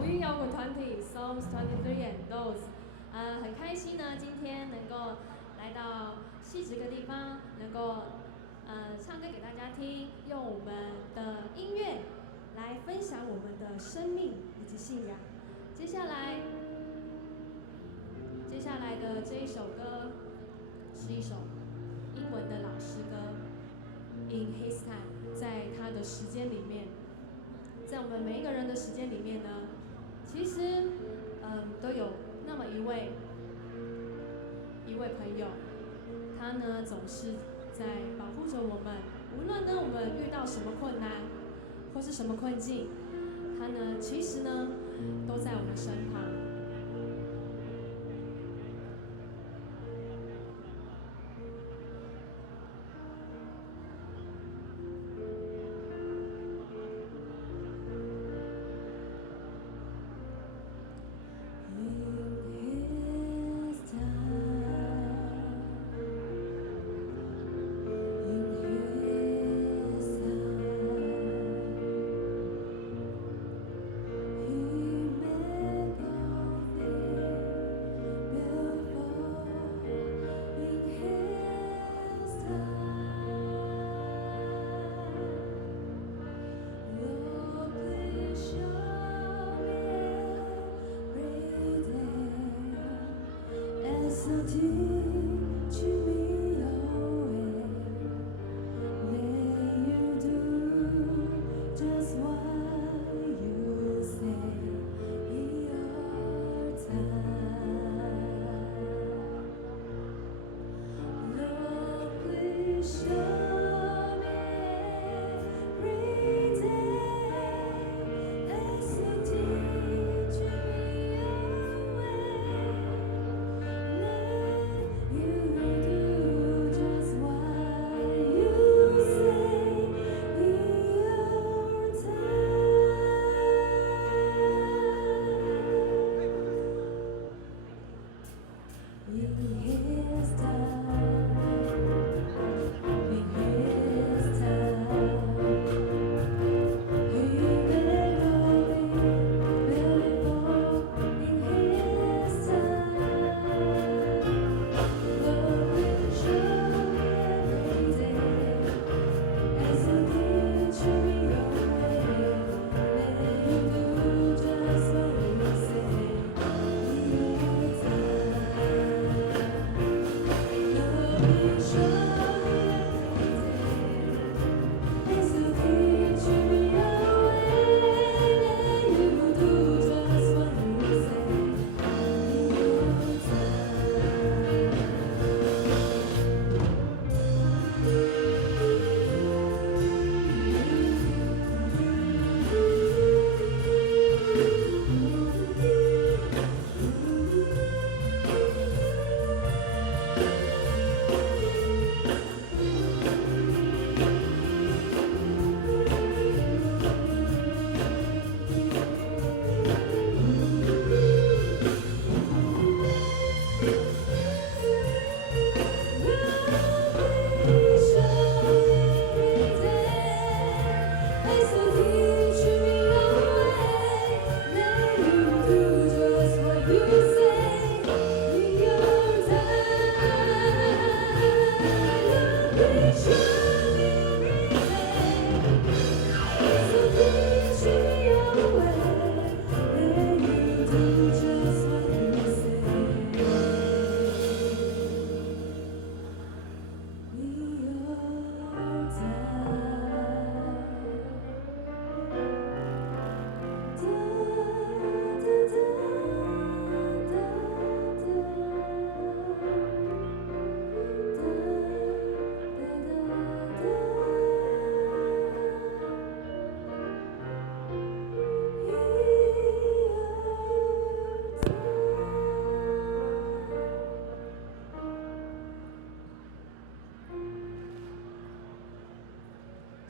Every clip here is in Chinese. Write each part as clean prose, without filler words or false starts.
福音摇滚团体 Psalms 23 and Those，很开心呢，今天能够来到西这个地方，能够唱歌给大家听，用我们的音乐来分享我们的生命以及信仰。接下来的这一首歌是一首英文的老诗歌，In His Time， 在他的时间里面。在我们每一个人的时间里面呢，其实，都有那么一位朋友，他呢总是在保护着我们，无论呢我们遇到什么困难或是什么困境，他呢其实呢都在我们身旁。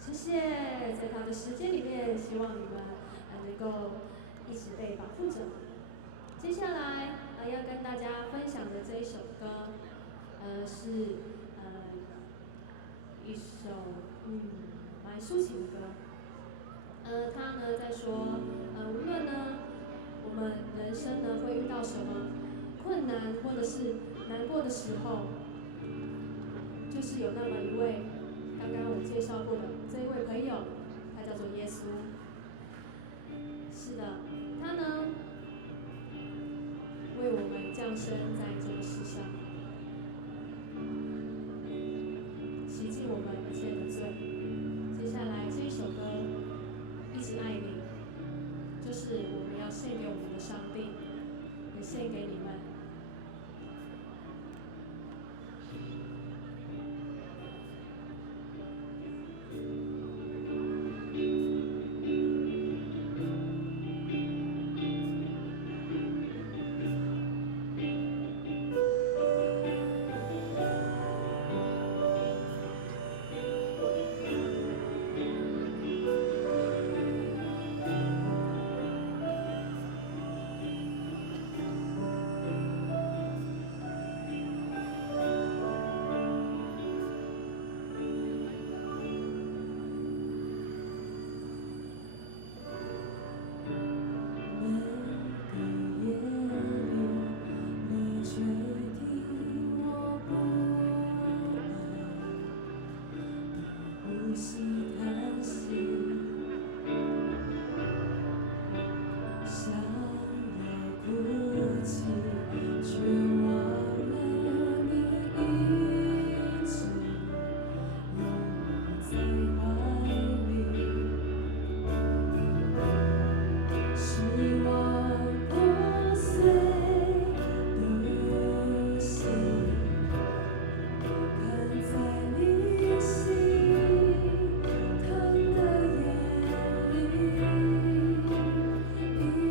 谢谢，在他的时间里面，希望你们能够一直被保护着。接下来要跟大家分享的这一首歌，是一首蛮抒情的歌。他呢在说，无论呢生呢会遇到什么困难或者是难过的时候，就是有那么一位刚刚我介绍过的这一位朋友，他叫做耶稣。是的，他呢为我们降生在这个世上，洗净我们一切的罪。接下来这一首歌《一直爱你》，就是我们要献给我们的上帝，也献给你们。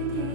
一点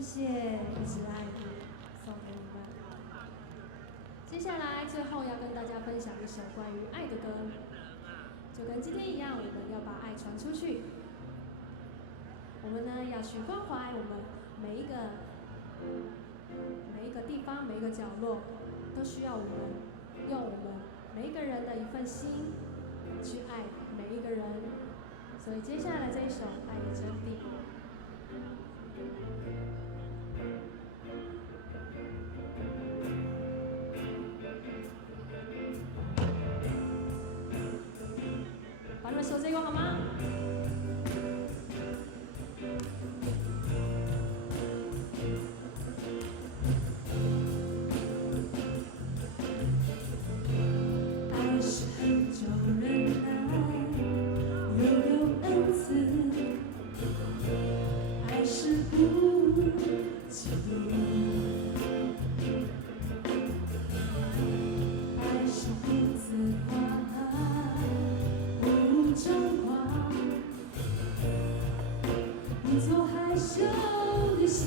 谢谢，一直爱你，送给你们。接下来最后要跟大家分享一首关于爱的歌，就跟今天一样，我们要把爱传出去。我们呢要去关怀我们每一个地方、每一个角落，都需要我们用我们每一个人的一份心去爱每一个人。所以接下来这一首《爱的真谛》。把你们手借给我好吗？爱是很久忍耐，又有恩慈，爱是不嫉妒，爱是彼此关爱，不张狂，不做害羞的事。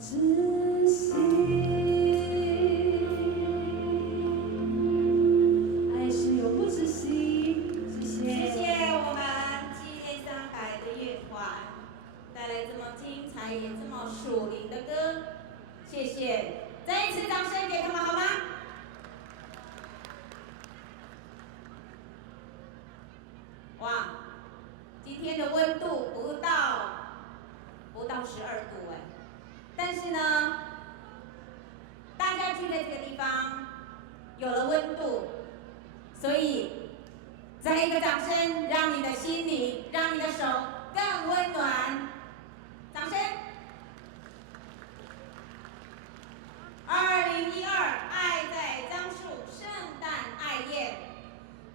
窒息。爱是永不止息。谢谢我们GA300的乐团带来这么精彩也这么属灵的歌，谢谢，再一次掌声给他们好吗？哇，今天的温度不到12度哎，但是呢，大家聚在这个地方有了温度，所以再一个掌声，让你的心里，让你的手更温暖，掌声。2012爱在樟树圣诞爱宴，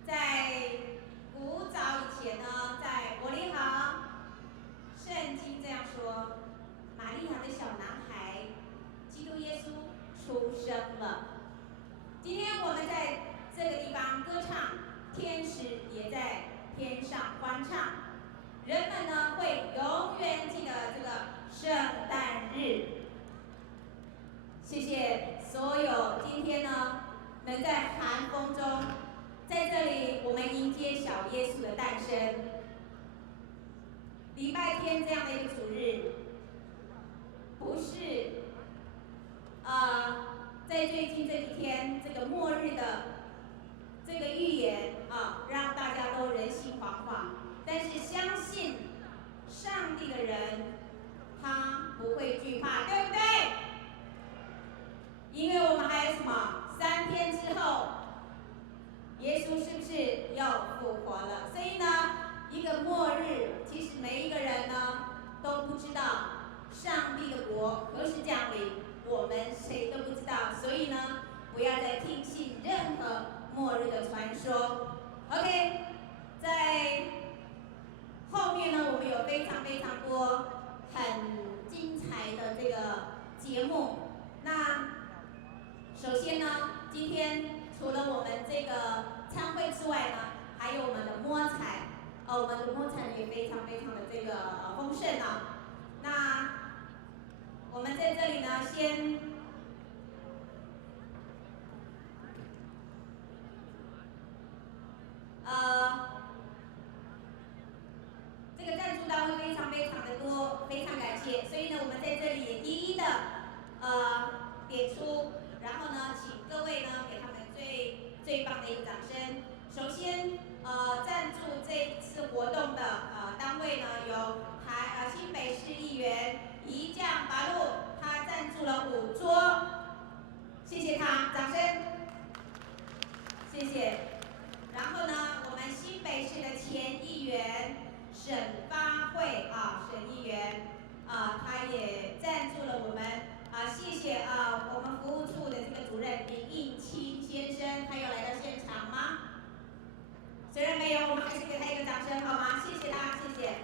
在古早以前呢，在伯利恒，圣经这样说，玛利亚的小男孩，基督耶稣出生了。今天我们在这个地方歌唱，天使也在天上欢唱，人们呢会永远记得这个圣诞日。谢谢所有今天呢能在寒风中，在这里我们迎接小耶稣的诞生。礼拜天这样的一个主日，不是在最近这几天这个末日的这个预言让大家都人心惶惶，但是相信上帝的人，他不会惧怕，对不对？因为我们还有什么？3天之后，耶稣是不是要复活了？所以呢，一个末日，其实每一个人呢都不知道上帝的国何时降临，我们谁都不知道。所以呢，不要再听信任何末日的传说。OK， 在后面呢，我们有非常多很精彩的这个节目。那首先呢，今天除了我们这个参会之外呢，还有我们的摸彩，我们的摸彩也非常的这个丰盛啊。那我们在这里呢，先这个赞助单位非常的多，非常感谢。所以呢，我们在这里也一一的点出。然后呢，请各位呢给他们最棒的一个掌声。首先，赞助这一次活动的单位呢有新北市议员一将八路，他赞助了5桌，谢谢他，掌声，谢谢。然后呢，我们新北市的前议员沈发慧沈议员他也赞助了我们。谢谢我们服务处的这个主任林应清先生，他有来到现场吗？虽然没有，我们还是给他一个掌声好吗？谢谢他，谢谢。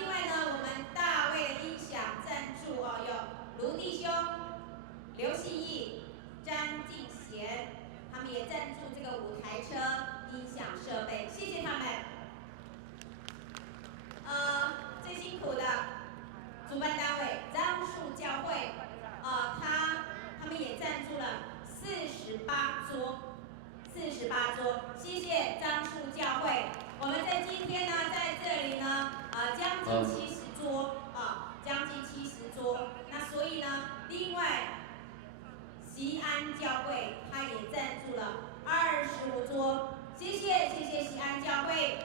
另外呢，我们大卫的音响赞助有卢弟兄、刘信义、张敬贤，他们也赞助这个舞台车、音响设备，谢谢他们。最辛苦的主办单位樟树教会，他们也赞助了48桌，谢谢樟树教会。我们在今天呢，在这里呢，将近70桌，那所以呢，另外西安教会他也赞助了25桌，谢谢西安教会。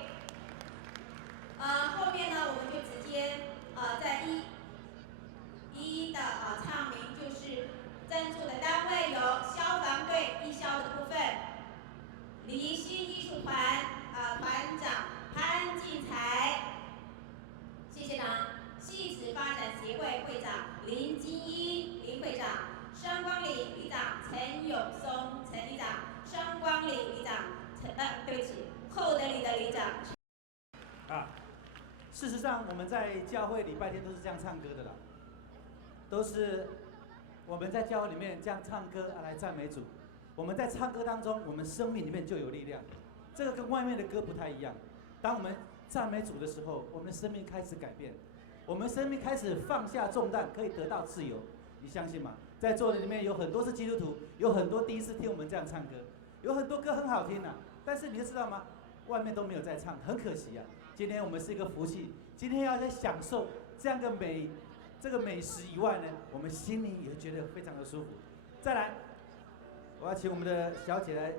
后面呢，我们就直接在一一的唱名，就是赞助的单位有消防队义消的部分，离心艺术团团长潘进才，谢谢他。戏子发展协会会长林金一林会长，双光里里长陈永松陈里长，双光里里长对不起，厚德里的里长。事实上，我们在教会礼拜天都是这样唱歌的啦，都是我们在教会里面这样唱歌来赞美主。我们在唱歌当中，我们生命里面就有力量，这个跟外面的歌不太一样。当我们赞美主的时候，我们的生命开始改变。我们生命开始放下重担，可以得到自由。你相信吗？在座的里面有很多是基督徒，有很多第一次听我们这样唱歌，有很多歌很好听啊，但是你就知道吗？外面都没有在唱，很可惜啊。今天我们是一个福气，今天要在享受这样的这个美食以外呢，我们心里也觉得非常的舒服。再来，我要请我们的小姐来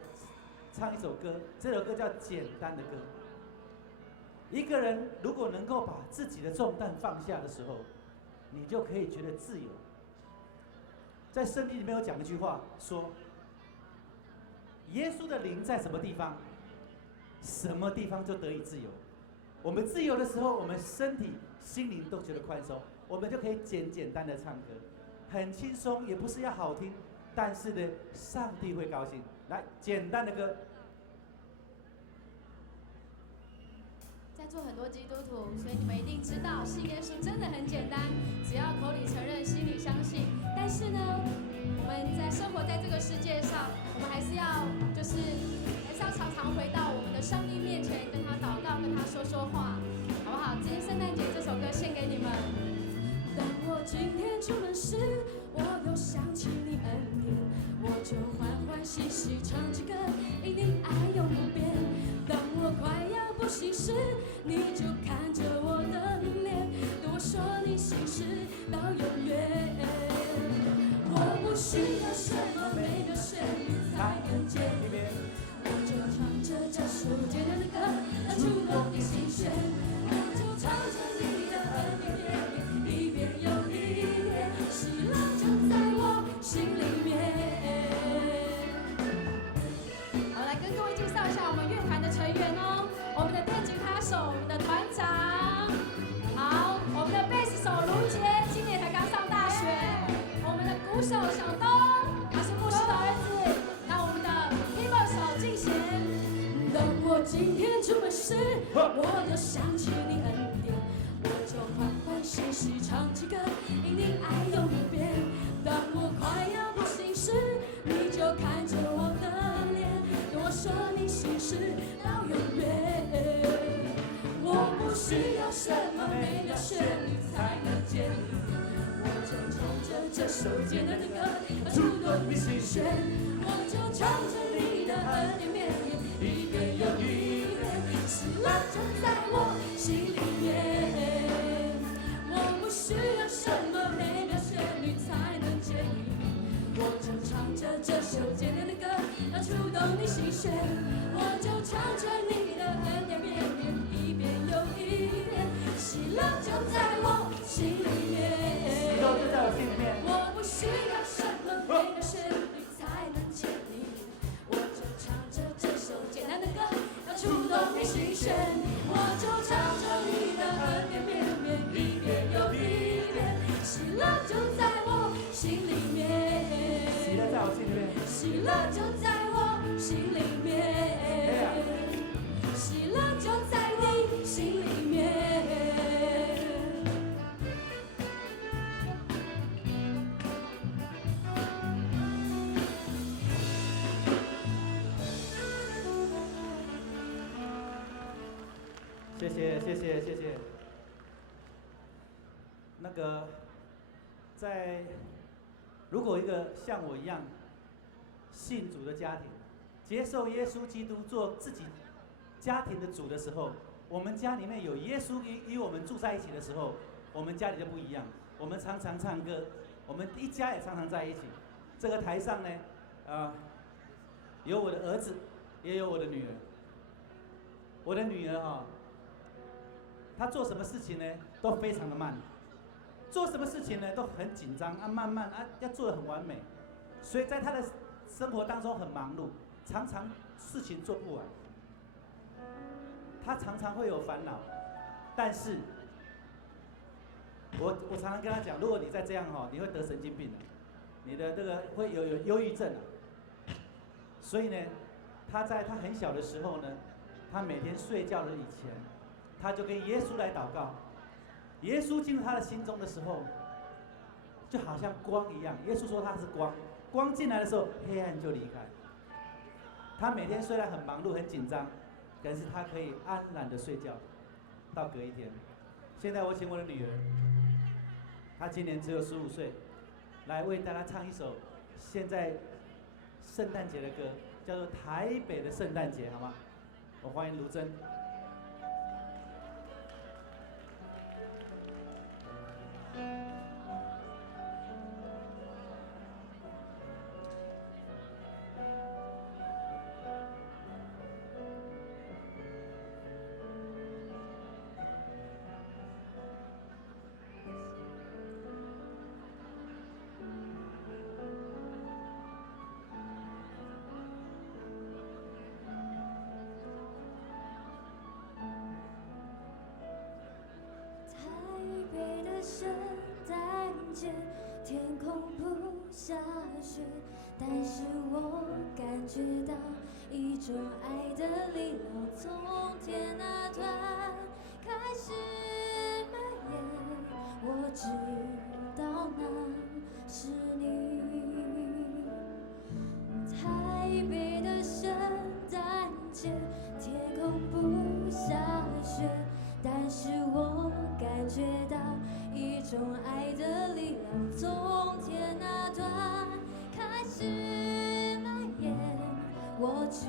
唱一首歌，这首歌叫《简单的歌》。一个人如果能够把自己的重担放下的时候，你就可以觉得自由。在圣经里面有讲一句话说，耶稣的灵在什么地方，什么地方就得以自由。我们自由的时候，我们身体、心灵都觉得宽松，我们就可以简单的唱歌，很轻松，也不是要好听，但是呢，上帝会高兴。来，简单的歌。在座很多基督徒，所以你们一定知道，信耶稣真的很简单，只要口里承认，心里相信。但是呢，我们在生活在这个世界上，我们还是要常常回到我们的上帝面前，跟他祷告，跟他说说话，好不好？今天圣诞节这首歌献给你们。当我今天出门时，我又想起你恩典，我就欢欢喜喜唱着歌，因你爱永不变。当我快要不行时，你就看着我的脸，对我说你心事到永远。我不需要什么美妙旋律才能见面，我就唱着这首简单的歌，来触动你心弦。我就唱着你的恩典，一遍又一遍，喜乐就在我心里面。好，来跟各位介绍一下我们乐团的成员哦。我们的电吉他手，我们的团长，好，我们的贝斯手卢杰，今年才刚上大学。我们的鼓手小东，他是牧师的儿子。那我们的 keyboard 手敬贤。当我今天出门时，我就想起你恩典，我就欢欢喜喜唱起歌，因你爱永不变。当我快要不行时，你就看着我的脸，对我说你心事到永远。我不需要什么美妙旋律才能见你，我就唱着这首简单的歌，触动你心弦。我就唱着你的恩典绵绵，一遍又一遍，喜乐就在我心里面。我不需要什么美妙旋律才能见你，我就唱着这首简单的歌，要触动你心弦。我就唱着你的恩典绵绵，一遍又一遍，喜乐就在我心里面。喜乐就在我心里面。我不需要什么美妙旋律才能见你，我就唱着这首简单的歌，要触动你心弦。我就唱着你的恩典绵绵，一遍又一遍，喜乐就在我心里面。喜乐在我心里面。喜乐就在我心里面。喜乐就在你心里面。谢谢谢谢谢谢。那个，如果一个像我一样信主的家庭，接受耶稣基督做自己家庭的主的时候，我们家里面有耶稣与我们住在一起的时候，我们家里就不一样。我们常常唱歌，我们一家也常常在一起。这个台上呢，有我的儿子，也有我的女儿。我的女儿她做什么事情呢都非常的慢，做什么事情呢都很紧张慢慢要做得很完美，所以在她的生活当中很忙碌，常常事情做不完，她常常会有烦恼。但是我常常跟她讲，如果你再这样你会得神经病的，你的这个会有忧郁症。所以呢，她在她很小的时候呢，她每天睡觉的以前，她就跟耶稣来祷告。耶稣进入她的心中的时候，就好像光一样。耶稣说他是光，光进来的时候，黑暗就离开。她每天虽然很忙碌、很紧张，但是她可以安然的睡觉，到隔一天。现在我请我的女儿，她今年只有15岁，来为大家唱一首现在圣诞节的歌，叫做《台北的圣诞节》，好吗？我欢迎卢真。天空不下雪，但是我感觉到一种爱的力量从天那端开始蔓延，我知道那是你。台北的圣诞节，天空不下雪，但是我感觉到一种爱的力量从天那端开始蔓延，我知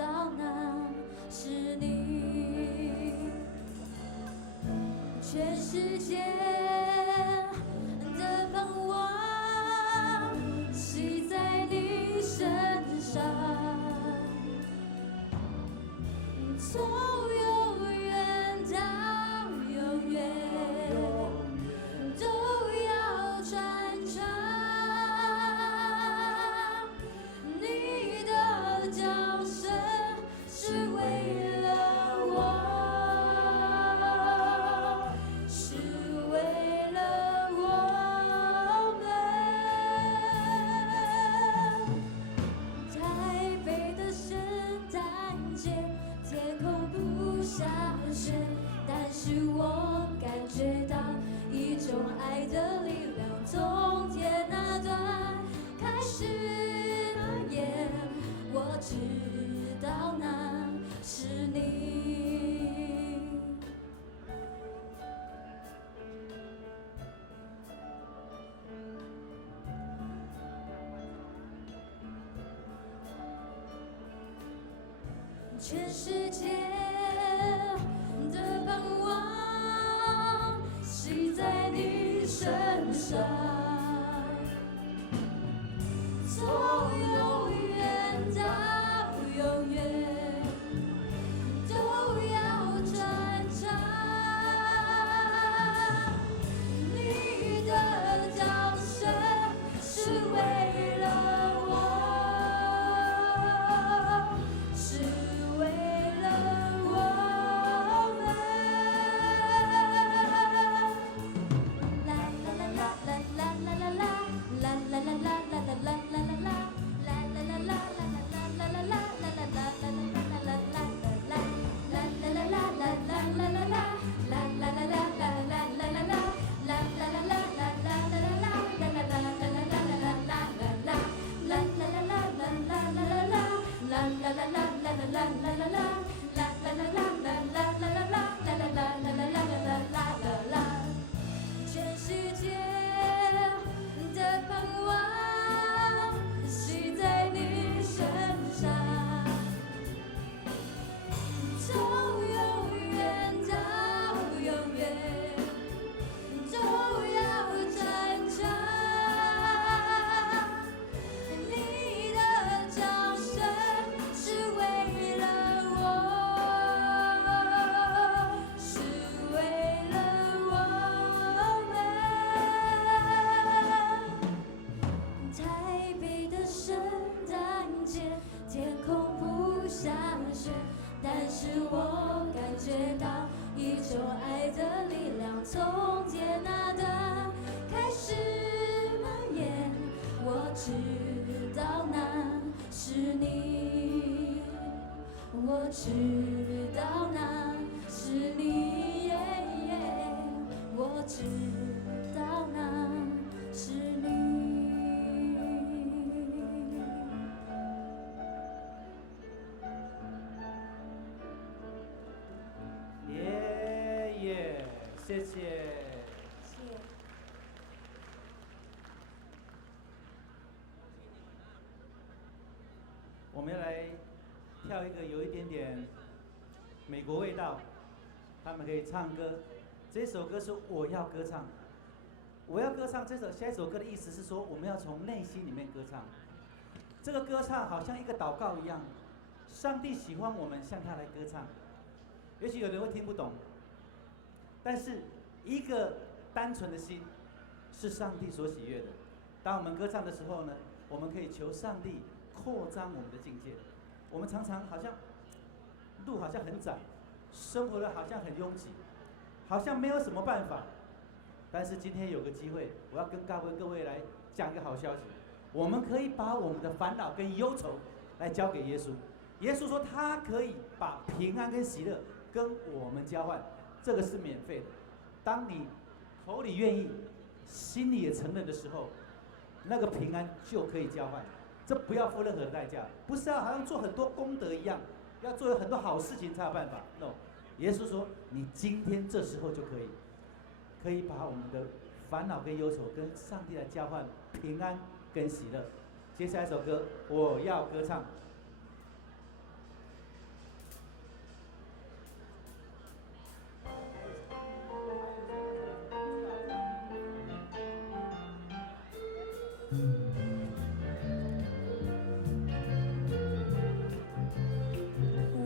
道那是你。全世界的盼望系在你身上，从永远到永远都要传唱你的叫声，是为了我，是为了我们。台北的圣诞节，天空不下雪，但是我感觉到一种爱的力量从天那端开始蔓延，我知道那是你。全世界的盼望系在你身上，从永远到永远都要传唱你的叫声，是为了我，是为了我们。啦啦啦啦啦啦啦啦啦啦啦啦啦啦啦啦啦啦啦。全世界的盼望系在你身上，从永远到永远都要传唱你的叫声，是为了我，是为了我们。台北的圣诞节，天空不下雪，但是我感觉到一种爱的力量从天那端开始蔓延，我知道那是你，我知道那是你，我知道那是你。耶耶，谢谢。谢谢。我们要来跳一个有一点点美国味道，他们可以唱歌。这首歌是我要歌唱，我要歌唱。下一首歌的意思是说，我们要从内心里面歌唱。这个歌唱好像一个祷告一样，上帝喜欢我们向他来歌唱。也许有人会听不懂，但是一个单纯的心是上帝所喜悦的。当我们歌唱的时候呢，我们可以求上帝扩张我们的境界。我们常常好像路好像很窄，生活的好像很拥挤，好像没有什么办法。但是今天有个机会，我要跟各位来讲一个好消息，我们可以把我们的烦恼跟忧愁来交给耶稣。耶稣说他可以把平安跟喜乐跟我们交换，这个是免费的。当你口里愿意，心里也承认的时候，那个平安就可以交换。这不要付任何的代价，不是要好像做很多功德一样，要做很多好事情才有办法。No， 耶稣说你今天这时候就可以把我们的烦恼跟忧愁跟上帝来交换平安跟喜乐。接下来一首歌，我要歌唱。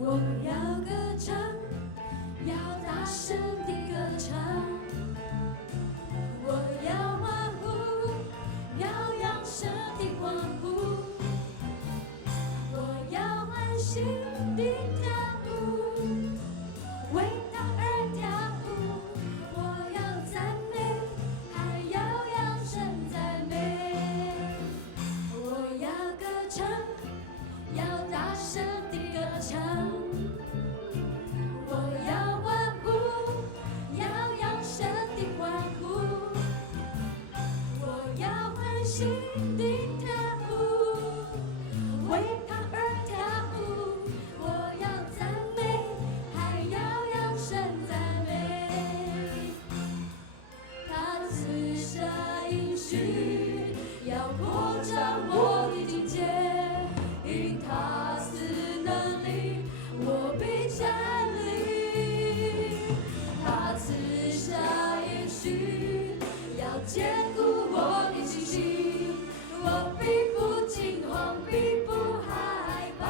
我要歌唱，要大声地歌唱，我要欢呼，要扬声地欢呼，我要欢欣地跳舞，为他而跳舞，我要赞美，还要扬声赞美，我要歌唱，要大声地歌唱，我要欢呼，要扬声地欢呼，我要欢欣地跳舞，为他而跳舞，我要赞美，还要扬声赞美。他赐下应许，要扩张我的境界，因他赐能力，我必站立。他赐下应许，要坚固我的信心，我必不惊慌，必不害怕。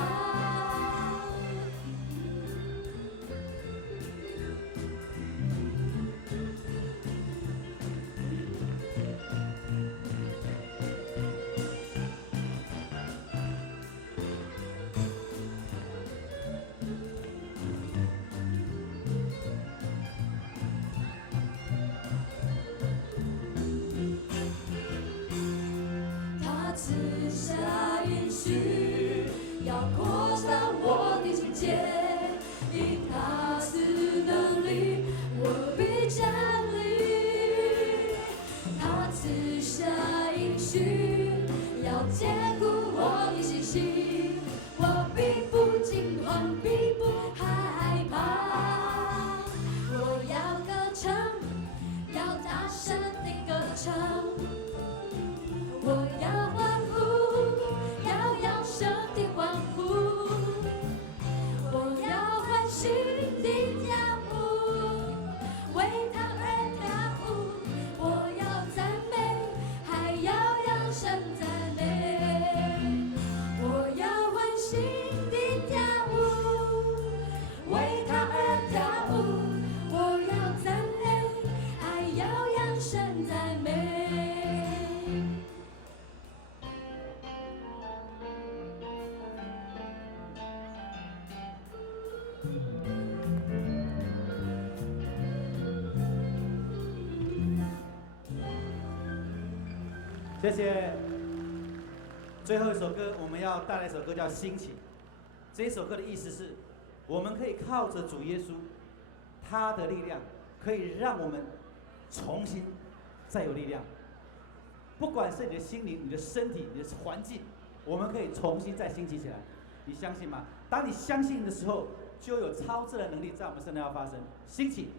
他赐下应许，要扩张我的境界，因他赐能力，我必站立。他赐下应许，要坚固我的信心，我必不惊慌，必不害怕。我要歌唱，要大声地歌唱，我要欢呼，要扬声地欢呼，我要欢欣地跳舞，为他而跳舞，我要赞美，还要扬声赞美，我要欢欣地跳舞，为他而跳舞，我要赞美，还要扬声赞美。谢谢。最后一首歌，我们要带来一首歌叫《兴起》。这一首歌的意思是，我们可以靠着主耶稣，他的力量可以让我们重新再有力量。不管是你的心灵、你的身体、你的环境，我们可以重新再兴起起来。你相信吗？当你相信的时候，就有超自然能力在我们身上要发生。兴起。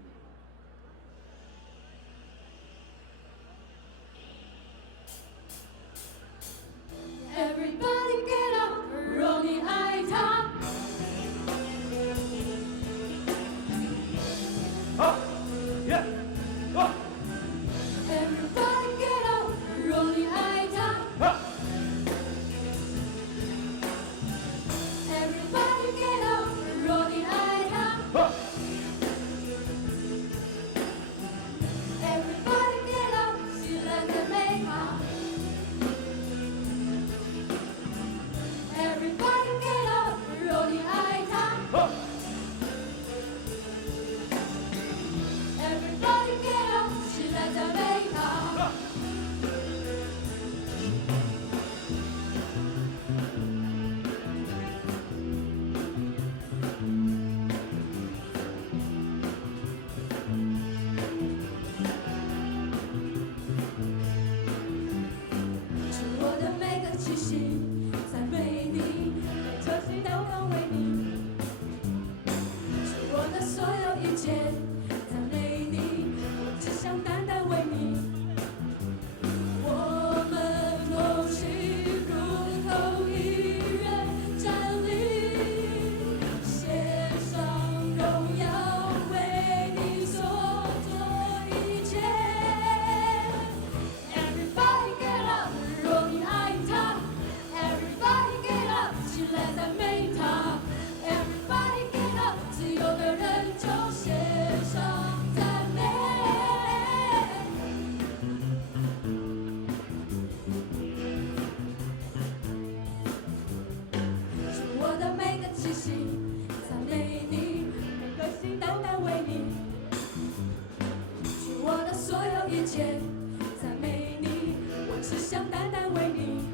想单单为你。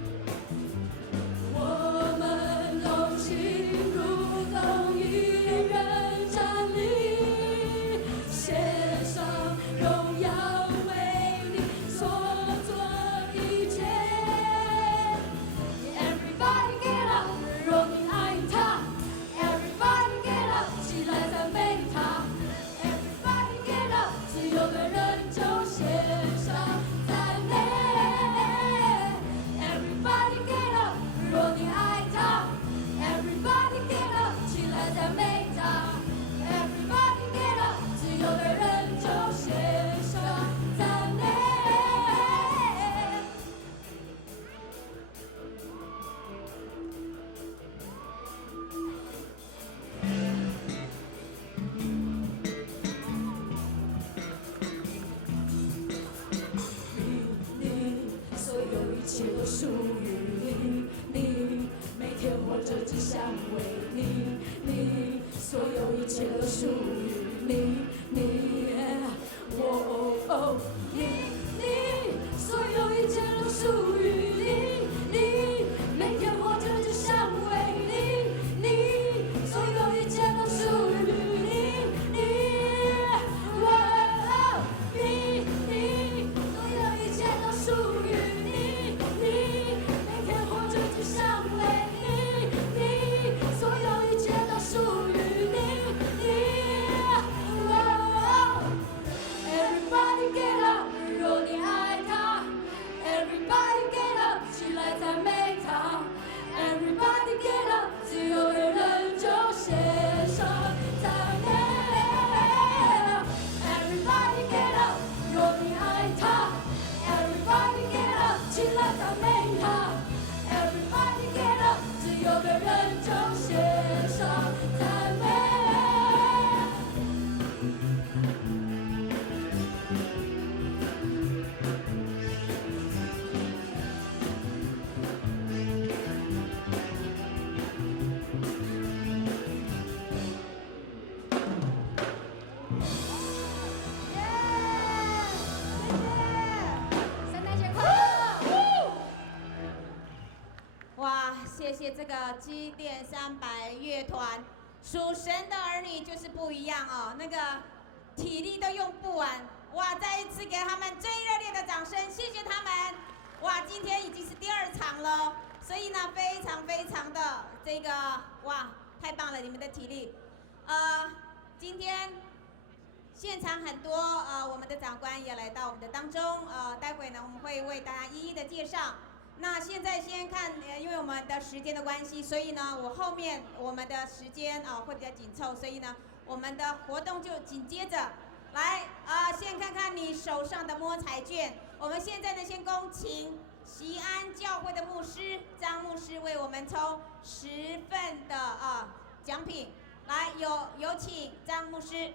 我们同心如同一人站立，献上荣耀为你所做一切。Everybody get up， 若你爱他。Everybody get up， 起来赞美他。Everybody get up， 自由的人就献上赞美。Everybody get up， 若你爱他。Everybody get up， 起来赞美他。Everybody get up， 自由的人就献上赞美。你所有一切都属于你，你每天活着只想为你，你所有一切都属于你，你所有一切都属于你，你每天活着只想为你，你所有一切都属于你，所有一切都属于你，你每天活着只想为你，你所有一切都属于你，Everybody get up， 若你爱他。Everybody get up， 起来赞美他。Everybody get up， 自由的人就献上赞美。Everybody get up， 若你爱他。Everybody get up， 起来赞美他。Everybody get up， 自由的人就献上赞美。圣诞节快乐！哇，谢谢这个基甸300乐团，属神的儿女就是不一样哦，那个体力都用不完。哇，再一次给他们最热烈的掌声，谢谢他们。哇，今天已经是第2场了，所以呢，非常的这个哇，太棒了，你们的体力。今天现场很多我们的长官也来到我们的当中，待会呢我们会为大家一一的介绍。那现在先看，因为我们的时间的关系，所以呢，我后面我们的时间会比较紧凑，所以呢，我们的活动就紧接着来先看看你手上的摸彩券。我们现在呢，先恭请锡安教会的牧师张牧师为我们抽10份的奖品，来有请张牧师。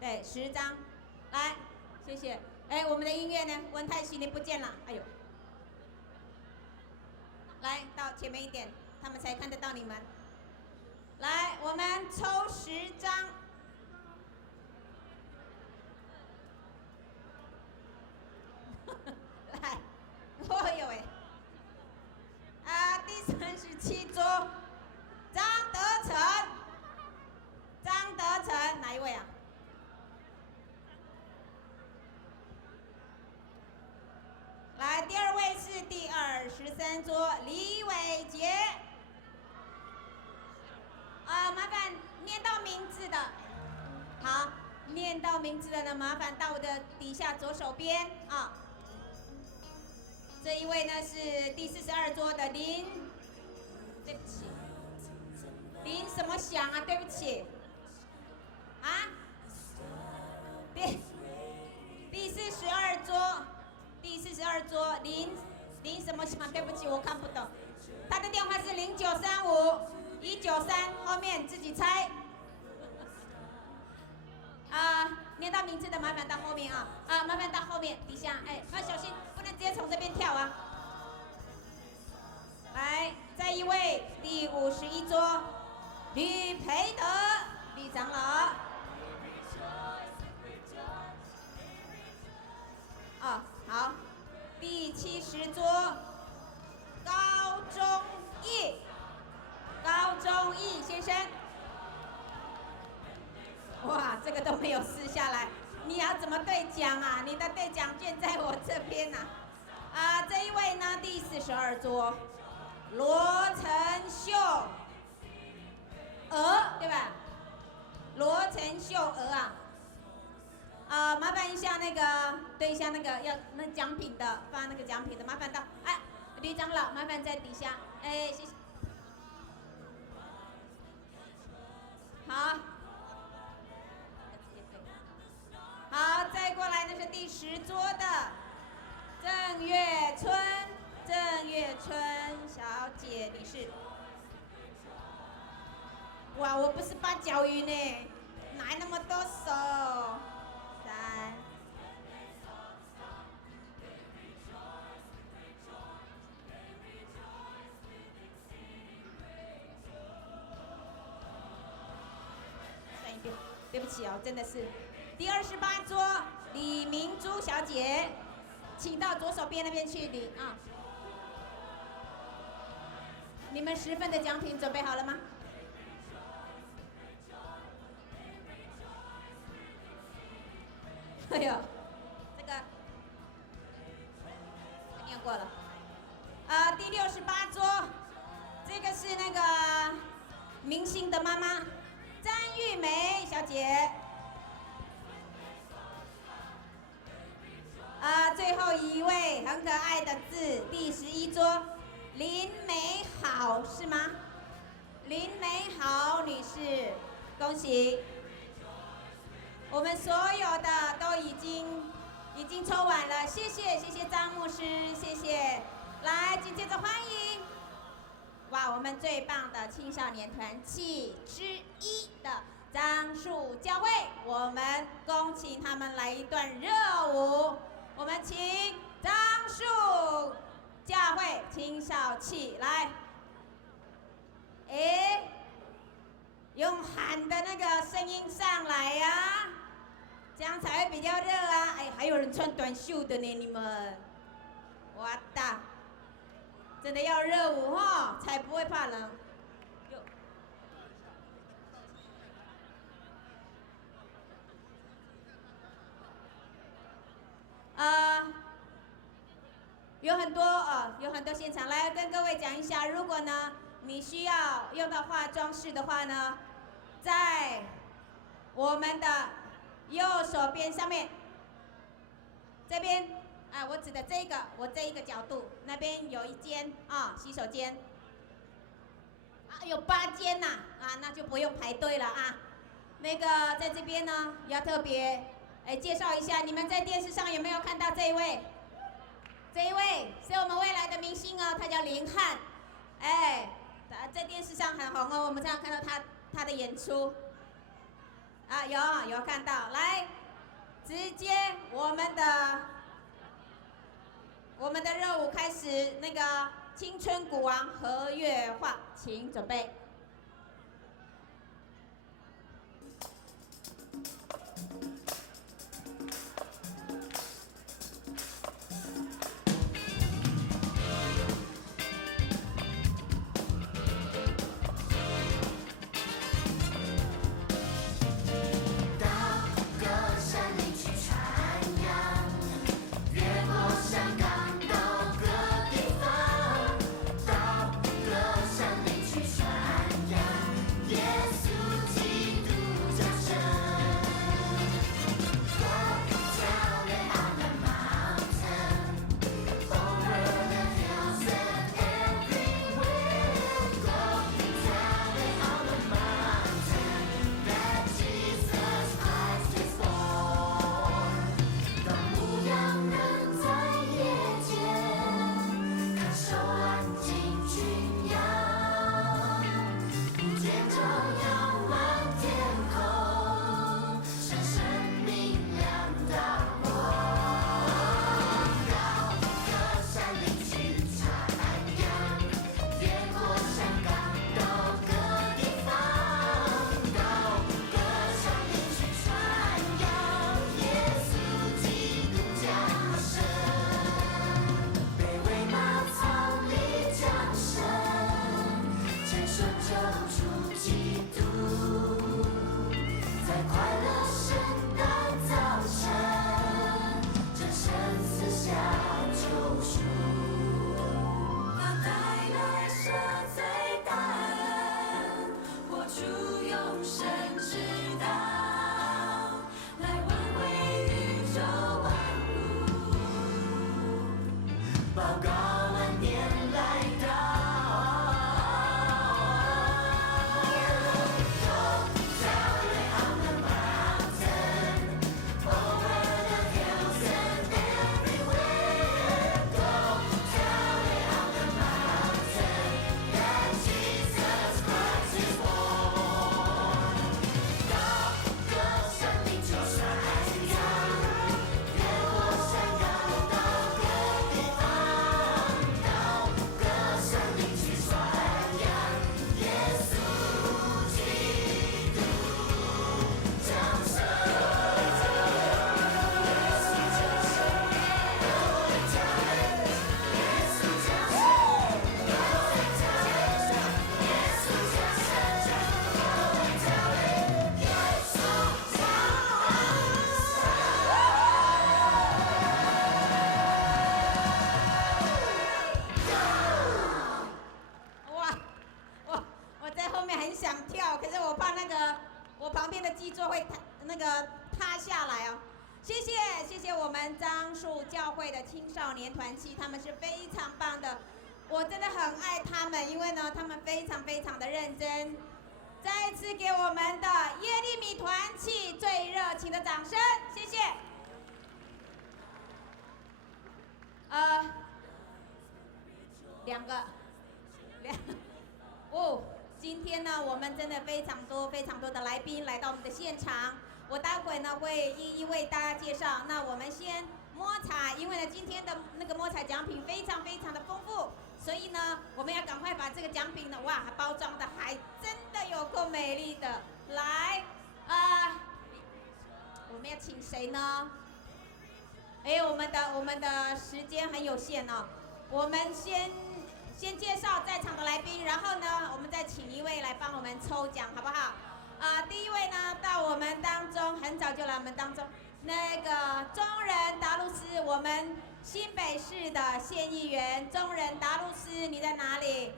对，10张，来，谢谢。哎，我们的音乐呢？文泰熙你不见了，哎呦，来到前面一点，他们才看得到你们。来，我们抽10张。来，哦呦喂，第37桌，张德成，哪一位啊？来，第2位是第23桌李伟杰。麻烦念到名字的，好，念到名字的呢，麻烦到我的底下左手边啊。这一位呢是第42桌的林，对不起，林什么祥啊？对不起，啊，第42桌。第42桌林什么祥？对不起，我看不懂。他的电话是0935-193，后面自己猜。念到名字的麻烦到后面啊，麻烦到后面底下，哎，小心不能直接从这边跳啊。来，再一位第51桌吕培德吕长老。没有撕下来，你要怎么兑奖啊？你的兑奖券在我这边呐。这一位呢，第42桌，罗成秀，鹅对吧？罗成秀鹅啊。麻烦一下那个对一下那个要那奖品的，发那个奖品的，麻烦到吕长老，麻烦在底下，谢谢。好，好，再过来那是第10桌的郑月春小姐女士。哇，我不是八角鱼呢，哪来那么多手？3。对不起哦，真的是。第28桌李明珠小姐，请到左手边那边去领啊。你们10份的奖品准备好了吗？哎呦，这个念过了。第68桌，这个是那个明星的妈妈。詹玉梅小姐，最后一位很可爱的字，第11桌，林美好是吗？林美好女士，恭喜！我们所有的都已经抽完了，谢谢张牧师，谢谢。来，紧接着欢迎。哇，我们最棒的青少年团契之一的樟树教会，我们恭请他们来一段热舞。我们请樟树教会青少契来，用喊的那个声音上来呀，这样才会比较热啊！还有人穿短袖的呢，你们，哇哒！真的要热舞哈，才不会怕冷。有很多现场来跟各位讲一下，如果呢你需要用到化妆室的话呢，在我们的右手边上面，这边。我指的我这一个角度，那边有一间洗手间，有8间呐，那就不用排队了啊。那个在这边呢，要特别介绍一下，你们在电视上有没有看到这一位？这一位是我们未来的明星哦，他叫林翰，在电视上很红哦，我们常常看到他的演出，有看到，来，直接我们的热舞开始，那个青春鼓王何月化，请准备。到歌山里去传谢谢我们樟树教会的青少年团契，他们是非常棒的，我真的很爱他们，因为呢，他们非常非常的认真。再一次给我们的耶利米团契最热情的掌声，谢谢。两个哦，今天呢，我们真的非常多的来宾来到我们的现场，我待会呢会一一为大家介绍。那我们先摸彩，因为呢今天的那个摸彩奖品非常的丰富，所以呢我们要赶快把这个奖品呢，哇，包装的还真的有够美丽的。来，我们要请谁呢？我们的时间很有限哦，我们先介绍在场的来宾，然后呢，我们再请一位来帮我们抽奖，好不好？第一位呢，到我们当中，很早就来我们当中，那个中人达鲁斯，我们新北市的县议员中人达鲁斯，你在哪里？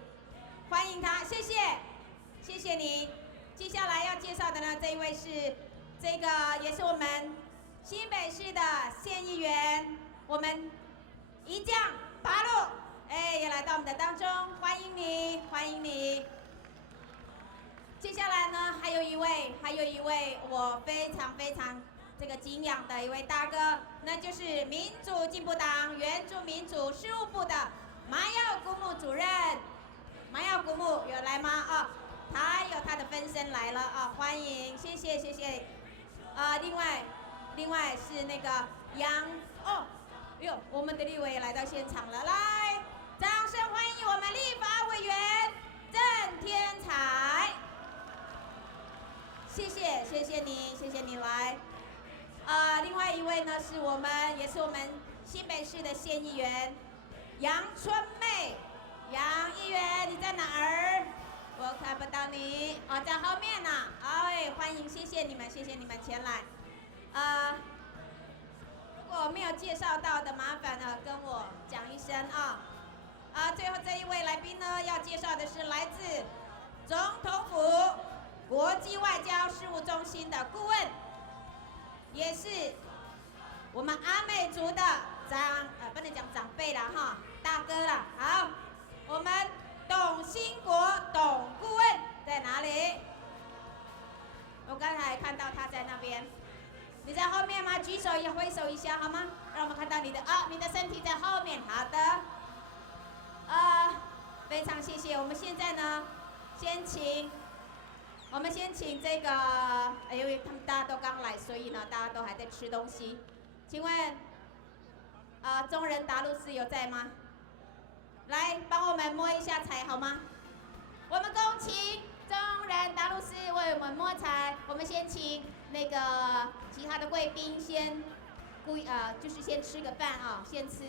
欢迎他，谢谢你。接下来要介绍的呢，这一位是这个也是我们新北市的县议员，我们一将八路。也来到我们的当中，欢迎你。接下来呢，还有一位我非常这个敬仰的一位大哥，那就是民主进步党原住民族事务部的马耀古木主任。马耀古木有来吗？他有他的分身来了啊，欢迎，谢谢。另外是那个我们的立委也来到现场了，来。掌声欢迎我们立法委员郑天才，谢谢你来。另外一位呢也是我们新北市的县议员杨春妹，杨议员你在哪儿？我看不到你，在后面呢。欢迎，谢谢你们前来。如果没有介绍到的，麻烦呢跟我讲一声啊。最后这一位来宾呢，要介绍的是来自总统府国际外交事务中心的顾问，也是我们阿美族的不能讲长辈啦哈，大哥啦。好，我们董兴国董顾问在哪里？我刚才看到他在那边，你在后面吗？举手也挥手一下好吗？让我们看到你的你的身体在后面。好的。非常谢谢。我们现在呢，先请这个，因为他们大家都刚来，所以呢，大家都还在吃东西。请问，中人达鲁斯有在吗？来，帮我们摸一下彩好吗？我们恭请中人达鲁斯为我们摸彩。我们先请那个其他的贵宾就是先吃个饭啊，先吃。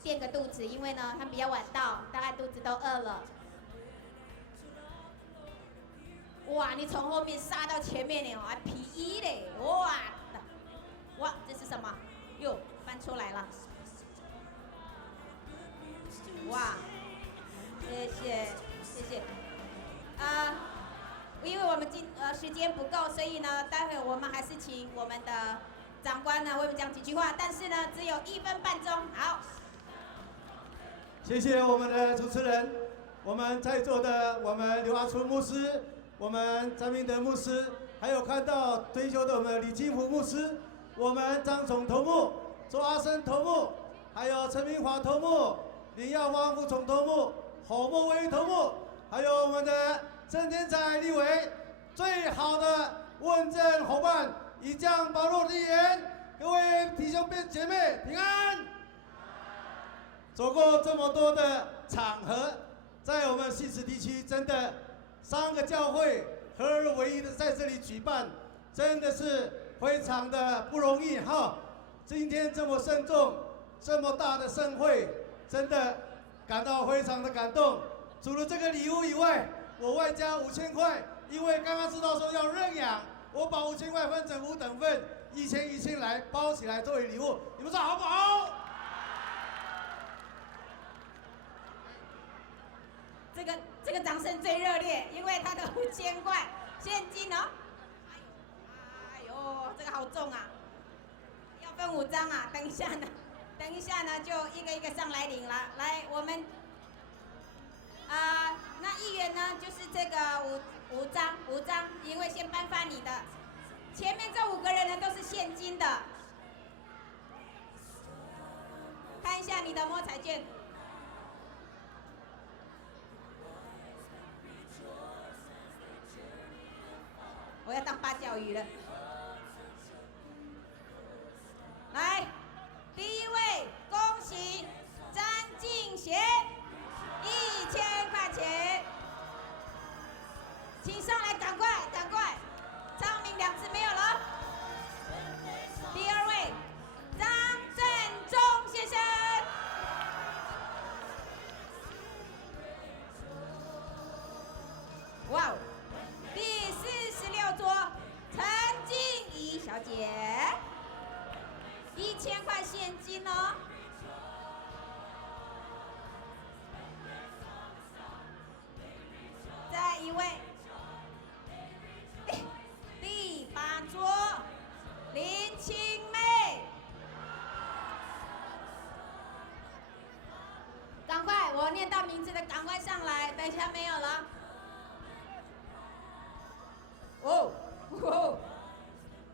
垫个肚子，因为呢他们比较晚到，大概肚子都饿了。哇，你从后面杀到前面呢，还皮衣嘞，哇，这是什么？哟，翻出来了。哇，谢谢。因为我们时间不够，所以呢，待会我们还是请我们的长官呢为我们讲几句话，但是呢只有1分半钟。好。谢谢我们的主持人，我们在座的我们刘阿春牧师，我们张明德牧师，还有看到退休的我们李金福牧师，我们张总头目、周阿生头目，还有陈明华头目、林耀芳副总头目、侯莫威头目，还有我们的郑天才立委，最好的问政伙伴以将保路立言，各位弟兄姐妹平安。走过这么多的场合，在我们西池地区，真的3个教会合而为一的在这里举办，真的是非常的不容易哈。今天这么慎重，这么大的盛会，真的感到非常的感动。除了这个礼物以外，我外加5000块，因为刚刚知道说要认养，我把5000块分成5等份，1000来包起来作为礼物，你们说好不好？这个掌声最热烈，因为他的5000块现金哦。哎呦，这个好重啊！武张啊！等一下呢，就一个一个上来领了。来，我们那议员呢，就是这个五张，因为先颁发你的。前面这5个人呢都是现金的，看一下你的摸彩券。我要当八角鱼了。来，第一位，恭喜张敬贤，1000块钱，请上来，赶快！张明2次没有了。第二位，张振中先生。哇哦！第46桌，陈静怡小姐，1000块现金哦。再一位，第8桌，林青妹，赶快，我念到名字的赶快上来，等一下没有了。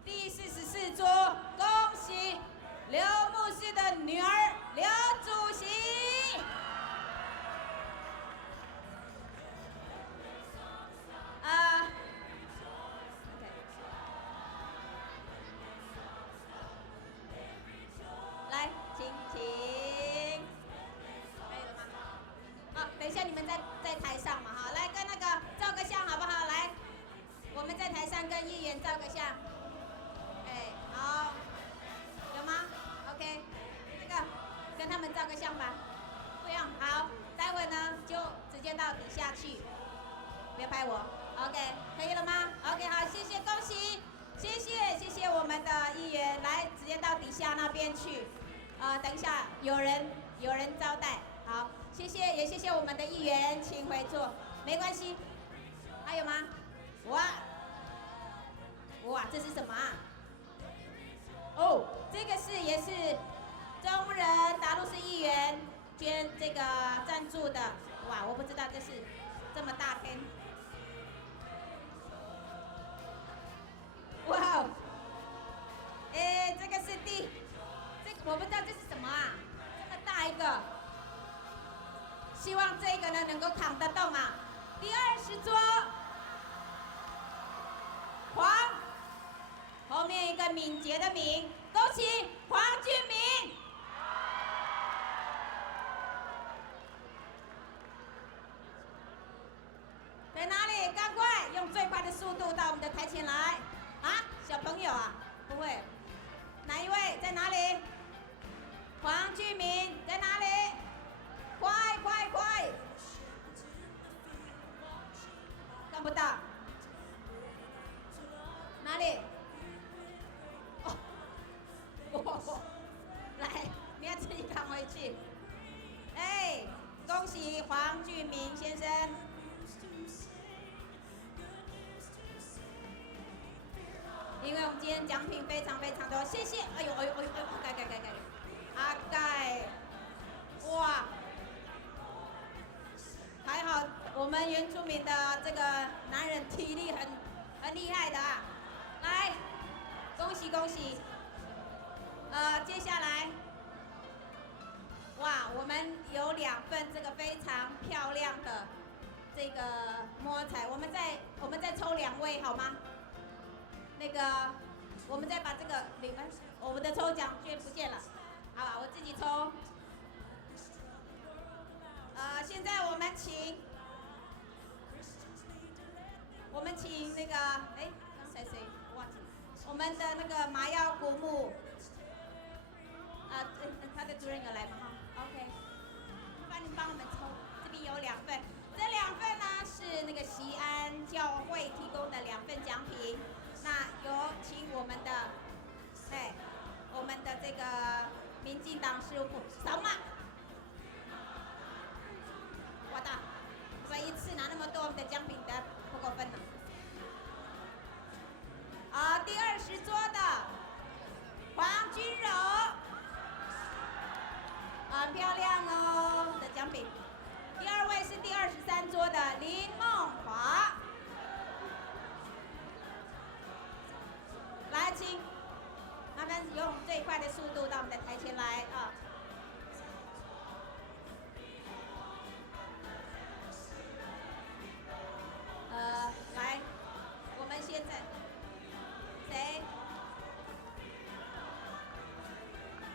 第44桌，恭喜刘牧师的女儿刘主席。来，请，可以了吗？好，等一下你们在台上嘛，哈，来跟那个照个相好不好？来。我们在台上跟议员照个相，好，有吗 ？OK， 这个跟他们照个相吧，不用，好，待会呢就直接到底下去，别拍我 ，OK， 可以了吗 ？OK， 好，谢谢，恭喜，谢谢我们的议员，来直接到底下那边去，等一下有人招待，好，谢谢，也谢谢我们的议员，请回座，没关系，还有吗？哇，这是什么啊？这个也是中人达陆市议员捐这个赞助的。哇，我不知道这是这么大片。哇，这个是我不知道这是什么啊，这么大一个。希望这个呢能够扛得动啊。第20桌。后面一个敏捷的敏，恭喜黄俊明。在哪里？赶快用最快的速度到我们的台前来。啊，小朋友啊，不会。哪一位？在哪里？黄俊明在哪里？快！看不到。哪里？来，你要自己扛回去。恭喜黄俊明先生。因为我们今天奖品非常多，谢谢。哎呦，盖。阿盖，哇，还好我们原住民的这个男人体力很厉害的啊。来，恭喜！接下来，哇，我们有2份这个非常漂亮的这个摸彩，我们再抽2位好吗？那个，我们再把这个我们的抽奖券不见了，好吧，我自己抽。现在我们请那个，刚才谁忘记？我们的那个麻药古墓，他的主任有来吗？哈 ，OK， 麻烦你帮我们抽，这边有2份，这2份呢是那个锡安教会提供的2份奖品，那有请我们的，我们的这个民进党事务部扫码。哇大，所以一次拿那么多，我们的奖品的不够分了。第20桌的黄君柔。们的台前来啊。来，我们现在谁？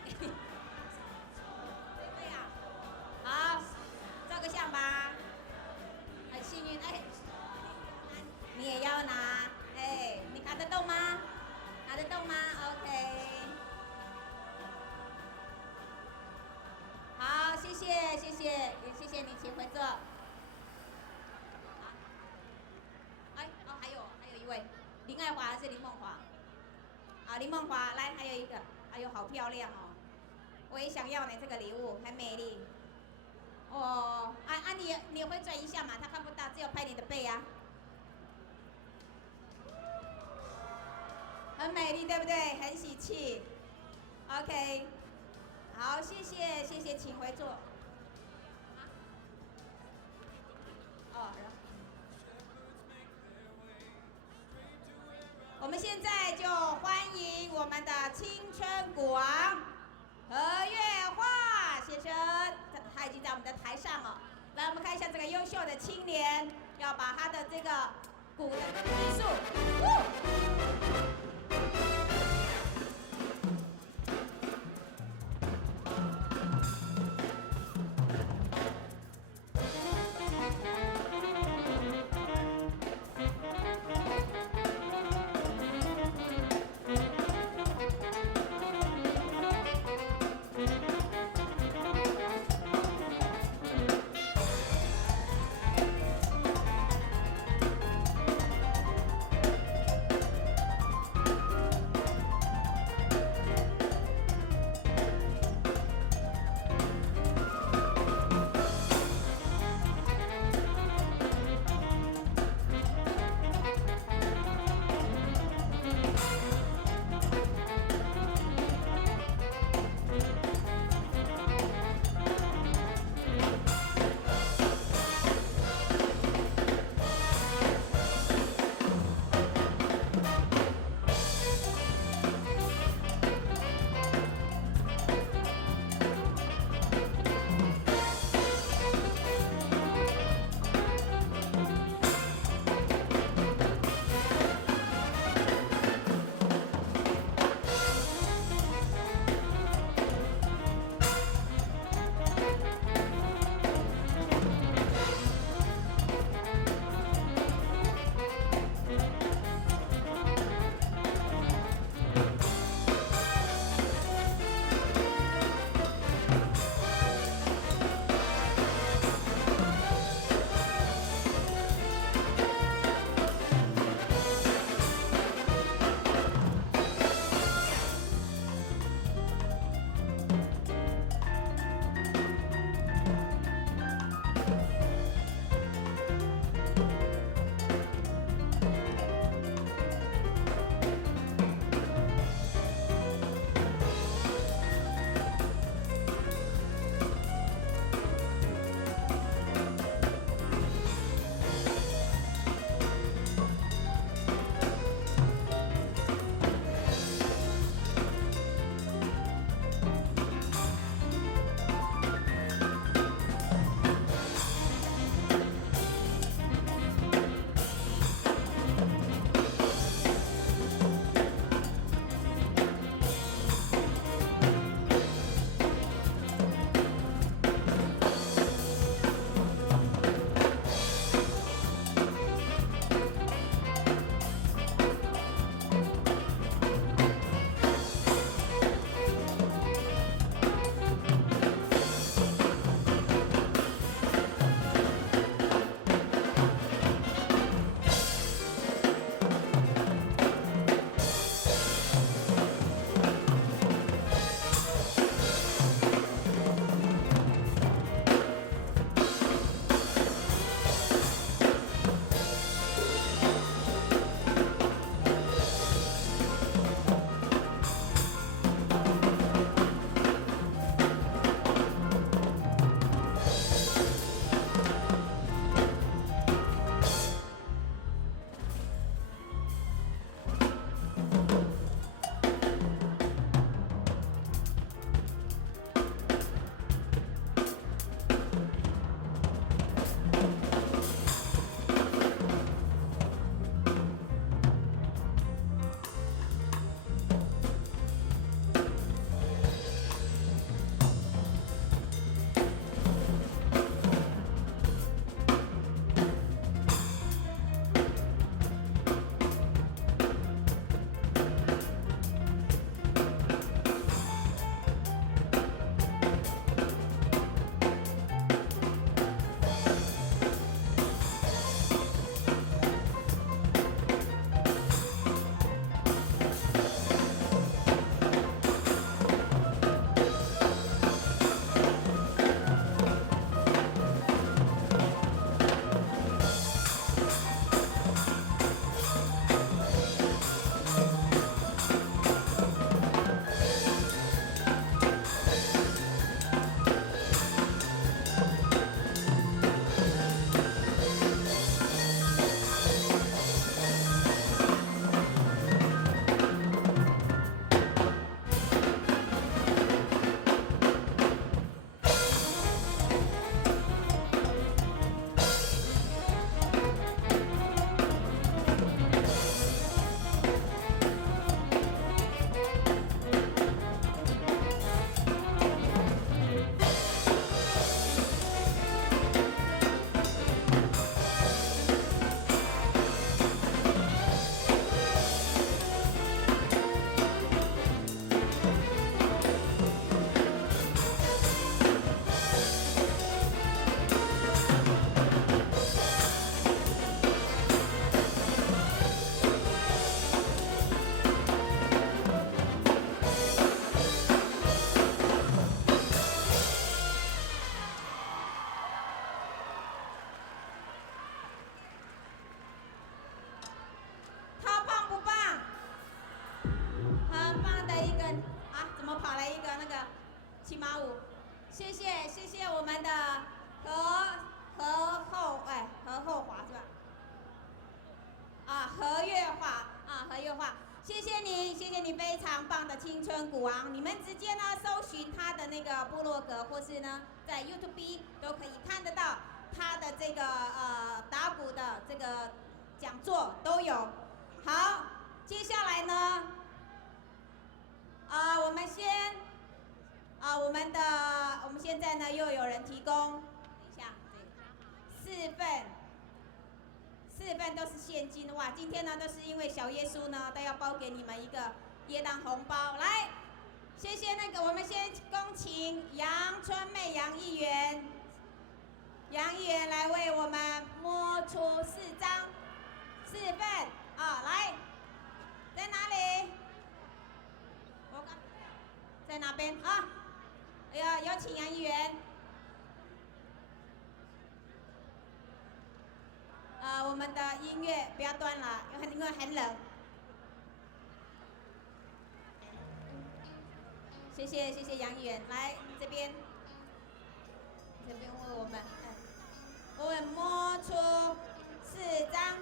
谁会啊？好，照个相吧。很幸运，哎，你也要拿，哎，你拿得动吗？拿得动吗 ？OK。好，谢谢，谢谢，也谢谢你，请回座。哎，哦，还有一位，林爱华还是林梦华？啊，林梦华，来，还有一个，哎呦，好漂亮哦！我也想要呢，这个礼物很美丽。哦，你会转一下嘛？他看不到，只有拍你的背啊。很美丽，对不对？很喜气。OK， 好，谢谢，谢谢，请回座。哦，我们现在就欢迎我们的青春鼓王何月华先生，他已经在我们的台上了。来，我们看一下这个优秀的青年，要把他的这个鼓的技术。人啊，怎么跑来一个那个骑马舞？谢谢我们的何后华是吧？啊，何月华，谢谢你非常棒的青春鼓王，你们直接呢搜寻他的那个部落格，或是呢在 YouTube 都可以看得到他的这个打鼓的这个讲座都有。好，接下来呢，我们现在呢又有人提供，等一下，对，4份都是现金，哇！今天呢都是因为小耶稣呢都要包给你们一个耶诞红包，来，谢谢那个，我们先恭请杨春妹杨议员来为我们摸出4份啊，来，在哪里？在哪边啊？哎呀，有请杨议员。我们的音乐不要断了，因为很冷。谢谢杨议员，来这边为我们摸出4张。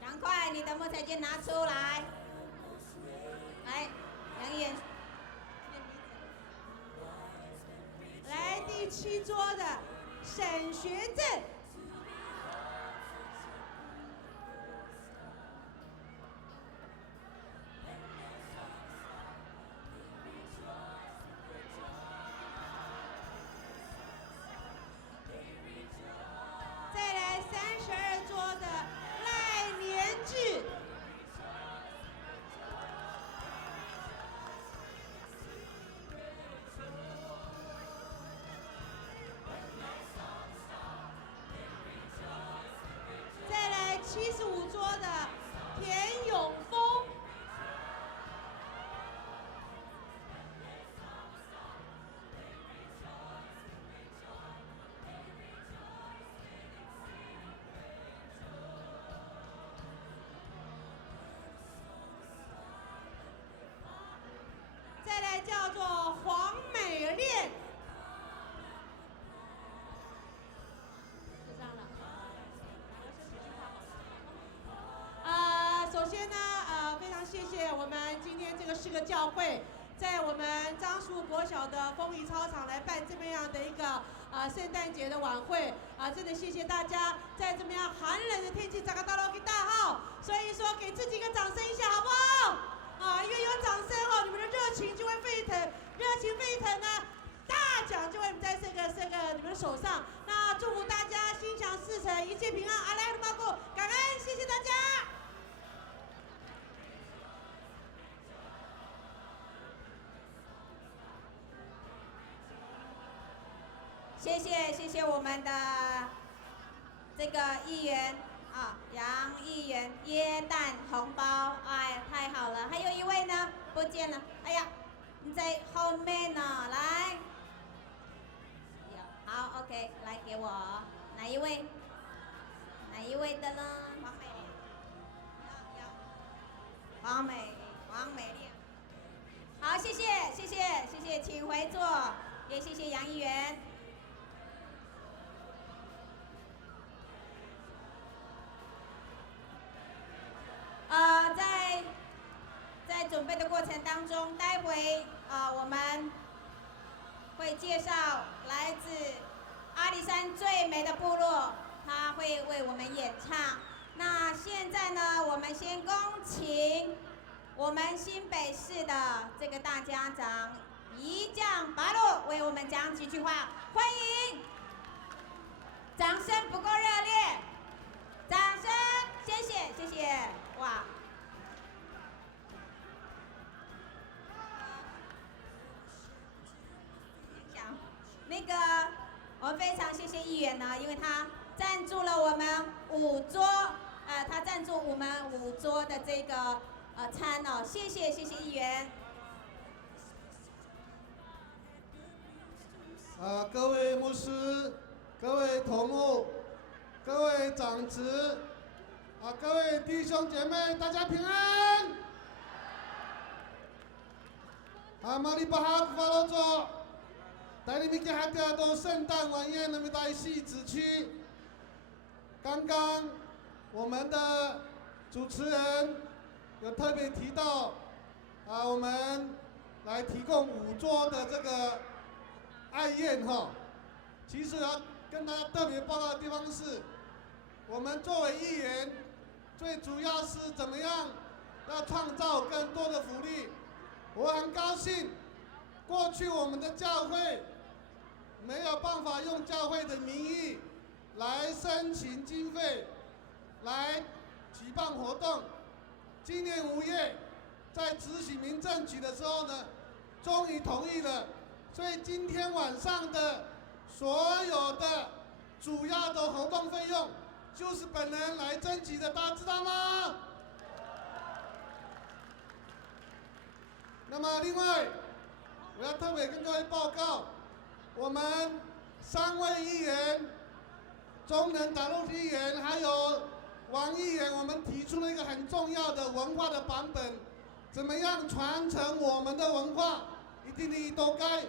赶快，你的木材剑拿出来。来，杨议员。来第7桌的沈学正，再来32桌的赖年志。75桌的田永峰，再来叫做黄美莲。首先呢，非常谢谢我们今天这个4个教会，在我们樟树国小的丰益操场来办这么样的一个圣诞节的晚会真的谢谢大家，在这么样寒冷的天气找个大楼给大号，所以说给自己一个掌声一下好不好？因为有掌声你们的热情就会沸腾，热情沸腾呢，大奖就会在这个你们的手上。那祝福大家心想事成，一切平安，阿莱马古，感恩，谢谢大家。谢谢我们的这个议员杨议员耶诞红包，哎，太好了。还有一位呢，不见了，哎呀，你在后面呢，来，好 ，OK， 来给我，哪一位的呢？黄美丽，好，谢谢，请回座，也谢谢杨议员。在准备的过程当中，待会我们会介绍来自阿里山最美的部落，他会为我们演唱。那现在呢，我们先恭请我们新北市的这个大家长一将八路为我们讲几句话，欢迎！掌声不够热烈，掌声，谢谢，哇！那个，我们非常谢谢议员呢，因为他赞助了我们5桌，他赞助我们5桌的这个餐哦，谢谢议员。各位牧师、各位头目、各位长子、各位弟兄姐妹，大家平安。马里巴哈古法罗佐，带你们去海钓到圣诞晚宴，那么在汐止区。刚刚我们的主持人有特别提到，我们来提供5桌的这个爱宴哈。其实要跟大家特别报告的地方是，我们作为议员，最主要是怎么样要创造更多的福利。我很高兴，过去我们的教会没有办法用教会的名义来申请经费，来举办活动。今年5月，在执行民政局的时候呢，终于同意了。所以今天晚上的所有的主要的活动费用，就是本人来征集的，大家知道吗？那么另外，我要特别跟各位报告，我们3位议员，中能党路议员还有王议员，我们提出了一个很重要的文化的版本，怎么样传承我们的文化，一定的都该，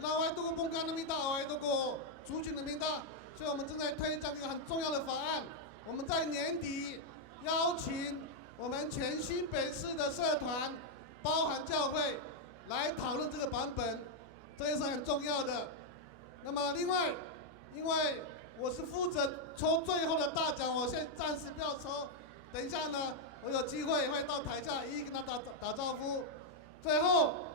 那外都公干的名大，外都个族群的名大，所以我们正在推这样一个很重要的法案，我们在年底邀请我们全新北市的社团。包含教会来讨论这个版本，这也是很重要的。那么另外，因为我是负责抽最后的大奖，我现在暂时不要抽，等一下呢，我有机会会到台下一一跟他打招呼。最后，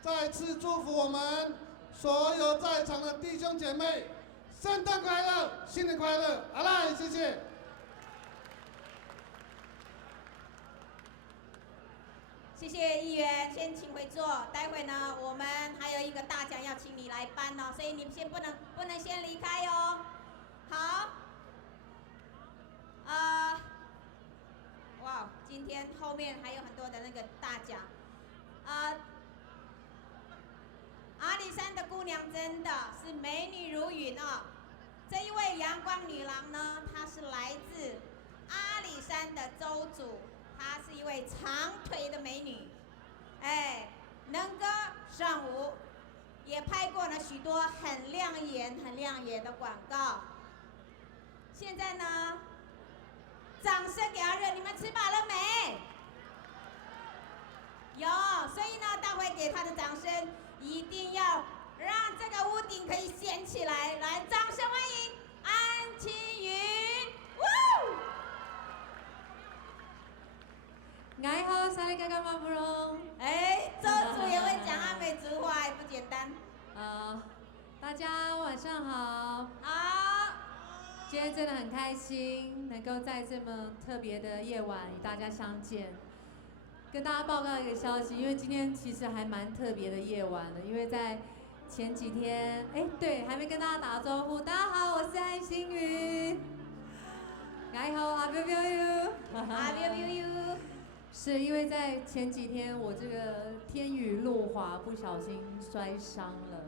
再次祝福我们所有在场的弟兄姐妹，圣诞快乐，新年快乐，阿赖，谢谢。谢谢议员，先请回座。待会呢，我们还有一个大奖要请你来颁哦，所以你们先不能先离开哦。好，哇，今天后面还有很多的那个大奖，阿里山的姑娘真的是美女如云哦。这一位阳光女郎呢，她是来自阿里山的州主。她是一位长腿的美女，能歌善舞，也拍过了许多很亮眼的广告。现在呢，掌声给她热！你们吃饱了没？有，所以呢，待会给她的掌声一定要让这个屋顶可以掀起来。来，掌声欢迎安琪云！爱好萨利嘎嘎马布隆。州主也会讲阿美族话，还不简单。大家晚上好。好。今天真的很开心，能够在这么特别的夜晚与大家相见。跟大家报告一个消息，因为今天其实还蛮特别的夜晚的，因为在前几天，对，还没跟大家打招呼。大家好，我是安心云。爱好阿 biu biu you， 阿 biu biu you。是因为在前几天我这个天雨路滑，不小心摔伤了，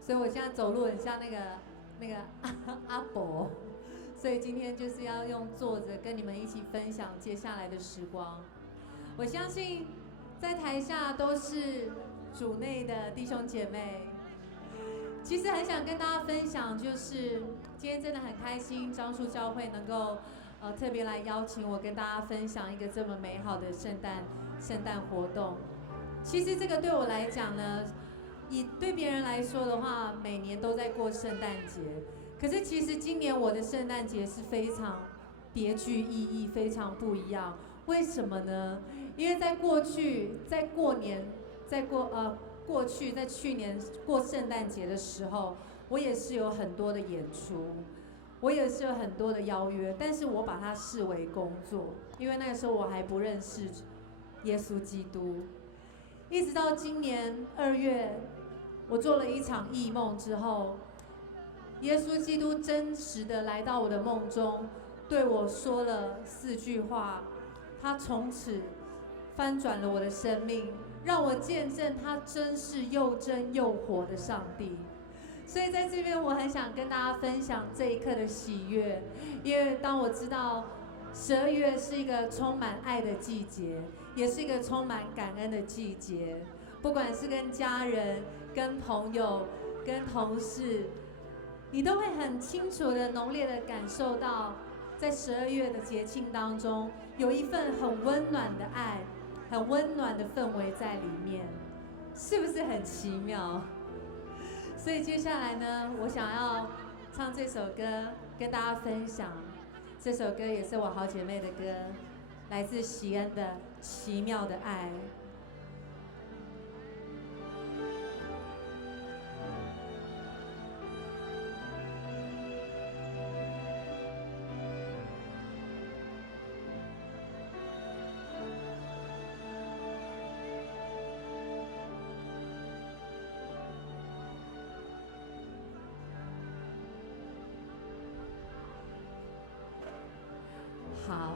所以我现在走路很像那个阿伯，所以今天就是要用坐着跟你们一起分享接下来的时光。我相信在台下都是主内的弟兄姐妹，其实很想跟大家分享，就是今天真的很开心，樟树教会能够特别来邀请我跟大家分享一个这么美好的圣诞活动。其实这个对我来讲呢，对别人来说的话，每年都在过圣诞节。可是其实今年我的圣诞节是非常别具意义，非常不一样。为什么呢？因为在过去，在去年过圣诞节的时候，我也是有很多的演出。我也是有很多的邀约，但是我把它视为工作，因为那个时候我还不认识耶稣基督。一直到今年2月，我做了一场异梦之后，耶稣基督真实的来到我的梦中，对我说了4句话，他从此翻转了我的生命，让我见证他真是又真又活的上帝。所以在这边，我很想跟大家分享这一刻的喜悦，因为当我知道12月是一个充满爱的季节，也是一个充满感恩的季节。不管是跟家人、跟朋友、跟同事，你都会很清楚的、浓烈的感受到，在12月的节庆当中，有一份很温暖的爱、很温暖的氛围在里面，是不是很奇妙？所以接下来呢，我想要唱这首歌跟大家分享。这首歌也是我好姐妹的歌，来自喜恩的《奇妙的爱》。好。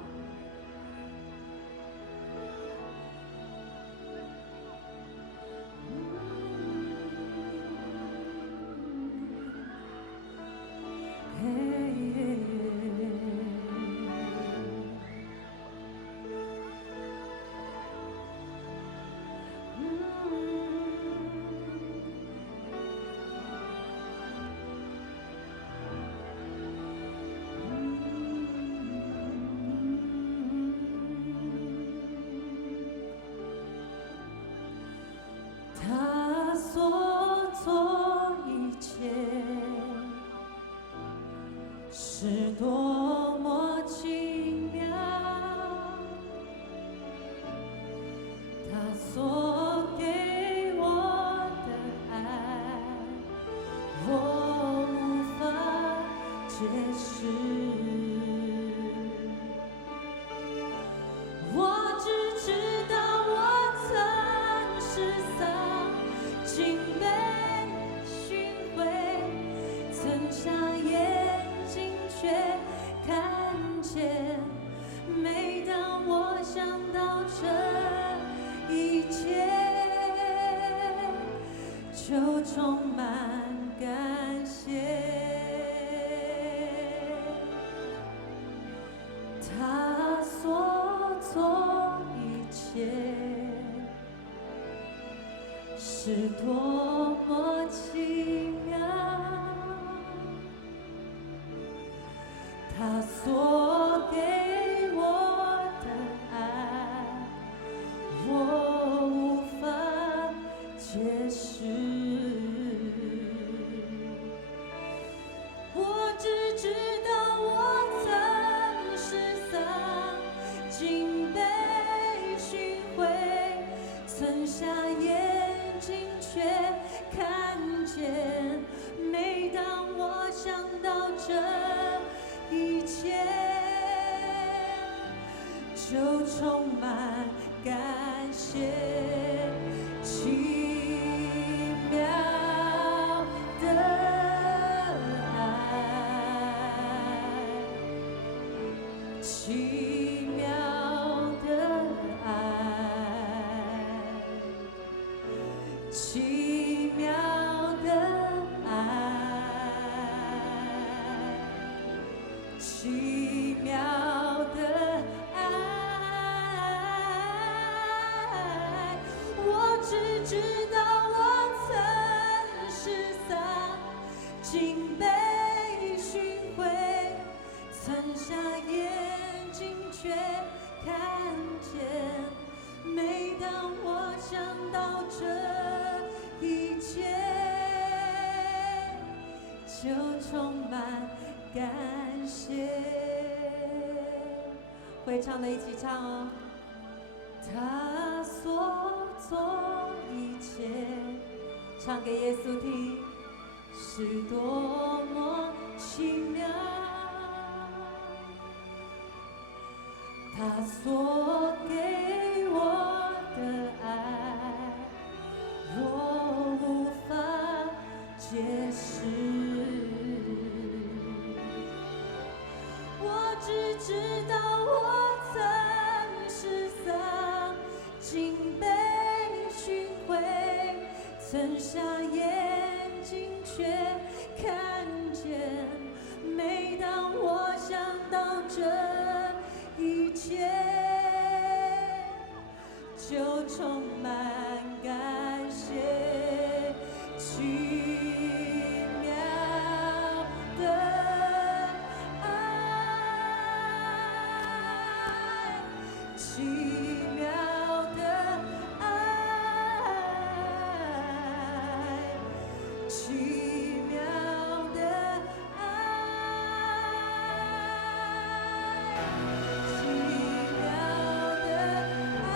他所做一切是多么奇妙，他所给我的爱，我无法解释。我只知道我曾失丧，竟被寻回，曾瞎眼睛却看见。每当我想到这一切，就充满感谢。他所做一切是多么奇妙，他所给我的爱，我无法解释。我只知道我曾失丧，竟被寻回，曾瞎眼睛却看见。每当我想到这一切，就充满感谢。奇妙的爱，奇妙的爱，奇妙的爱，奇妙的爱。我只知道我曾失丧，竟被寻回，曾瞎眼睛却看见。每当我想到这一切，就充满感谢。会唱的一起唱哦。他所做一切，唱给耶稣听，是多么奇妙。他所给我的爱，我无法解释。我只知道我曾失丧，竟被寻回，曾瞎眼睛却看见。每当我想到这一切就充满感谢，奇妙的爱，奇妙的爱，奇妙的爱，奇妙的爱，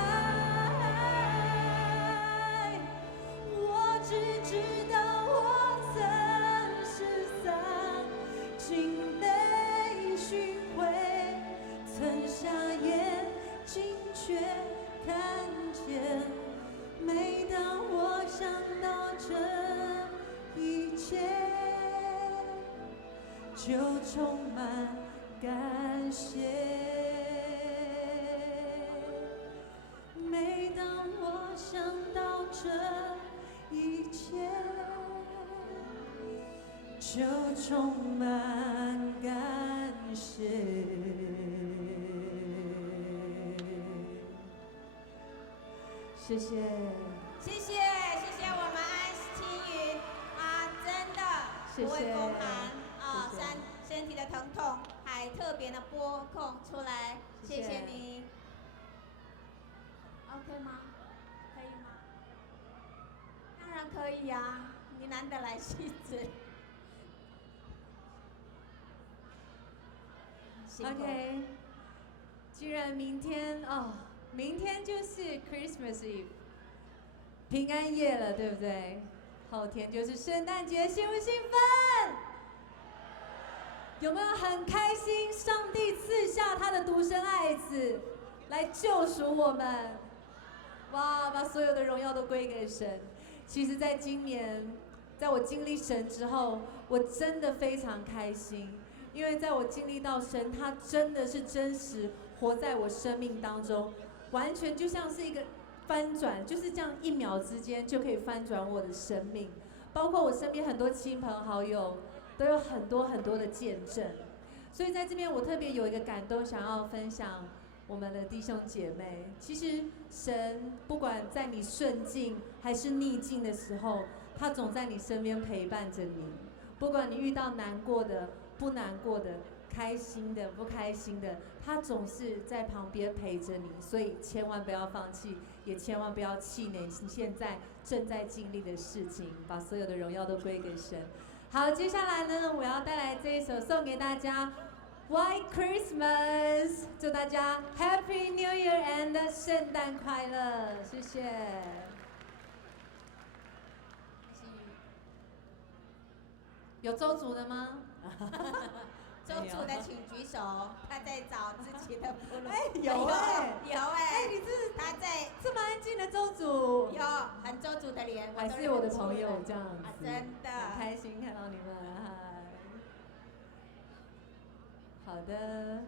我只知道我曾失丧，竟被寻回，曾瞎眼睛却看见。每当我想到这一切，就充满感谢。每当我想到这一切，就充满感谢。谢谢。谢谢我们安青云啊，真的谢不会谢风寒啊，谢谢身体的疼痛还特别的拨空出来，谢谢谢谢你。OK 吗？可以吗？当然可以呀、你难得来戏子。辛苦 OK， 既然明天明天就是 Christmas Eve， 平安夜了，对不对？后天就是圣诞节，兴不兴奋？有没有很开心？上帝赐下他的独生爱子来救赎我们，哇！把所有的荣耀都归给神。其实，在今年，在我经历神之后，我真的非常开心。因为在我经历到神，他真的是真实活在我生命当中，完全就像是一个翻转，就是这样1秒之间就可以翻转我的生命。包括我身边很多亲朋好友都有很多很多的见证，所以在这边我特别有一个感动，想要分享我们的弟兄姐妹。其实神不管在你顺境还是逆境的时候，他总在你身边陪伴着你。不管你遇到难过的、不难过的、开心的、不开心的，他总是在旁边陪着你，所以千万不要放弃，也千万不要气馁你现在正在经历的事情，把所有的荣耀都归给神。好，接下来呢，我要带来这一首送给大家 White Christmas， 祝大家 Happy New Year and 圣诞快乐，谢谢。有周族的吗？周楚的请举手，他在找自己的部落。有哎、有哎、你是他在这么安静的周族，有很周楚的脸，还是我的朋友这样子，啊，真的很开心看到你们，嗨。好的。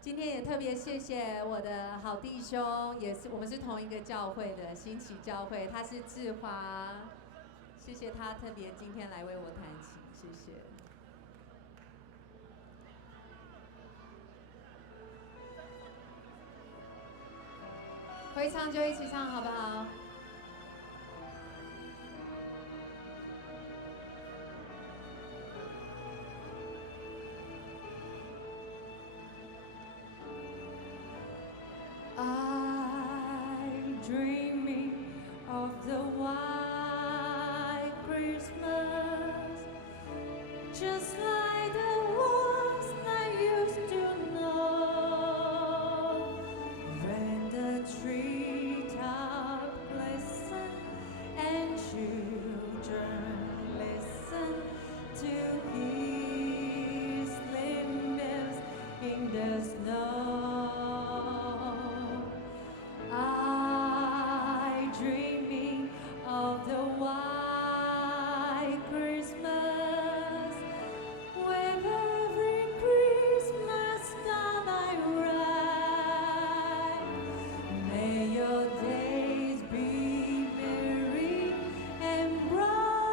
今天也特别谢谢我的好弟兄，也是我们是同一个教会的新奇教会，他是志华，谢谢他特别今天来为我弹琴，谢谢。会唱就一起唱好不好？I'm dreaming of the white Christmas, just like the ones I used to know. When the treetop glisten and children listen to his limbs in the snow. I dreaming of the white Christmas, with every Christmas time I ride. May your days be merry and bright.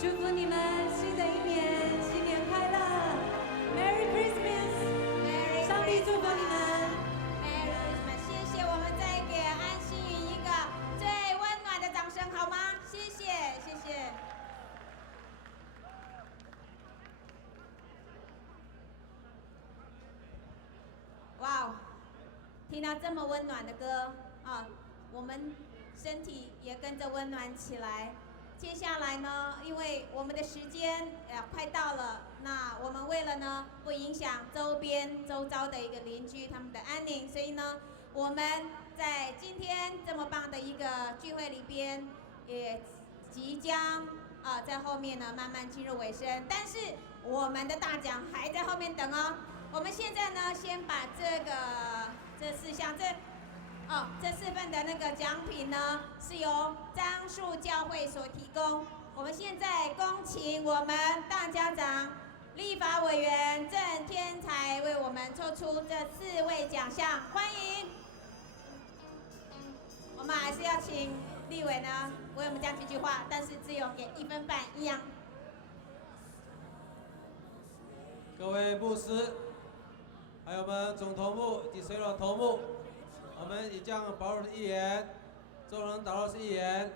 祝福你们新的一年新年快乐，Merry Christmas， 上帝祝福你们。 Merry Christmas， 谢谢，我们再给安心云一个最温暖的掌声，好吗？谢谢，谢谢。哇哦，听到这么温暖的歌啊，我们身体也跟着温暖起来。接下来呢，因为我们的时间快到了，那我们为了呢不影响周遭的一个邻居他们的安宁，所以呢，我们在今天这么棒的一个聚会里边，也即将在后面呢慢慢进入尾声，但是我们的大奖还在后面等哦。我们现在呢，先把这4项这4份的那个奖品呢，是由樟树教会所提供。我们现在恭请我们大家长、立法委员郑天才为我们抽出这4位奖项，欢迎。我们还是要请立委呢为我们讲几句话，但是只有给1分半一样。各位牧师，还有我们总头目以及水老头目。 我们以将保罗议员、周仁导老师议员，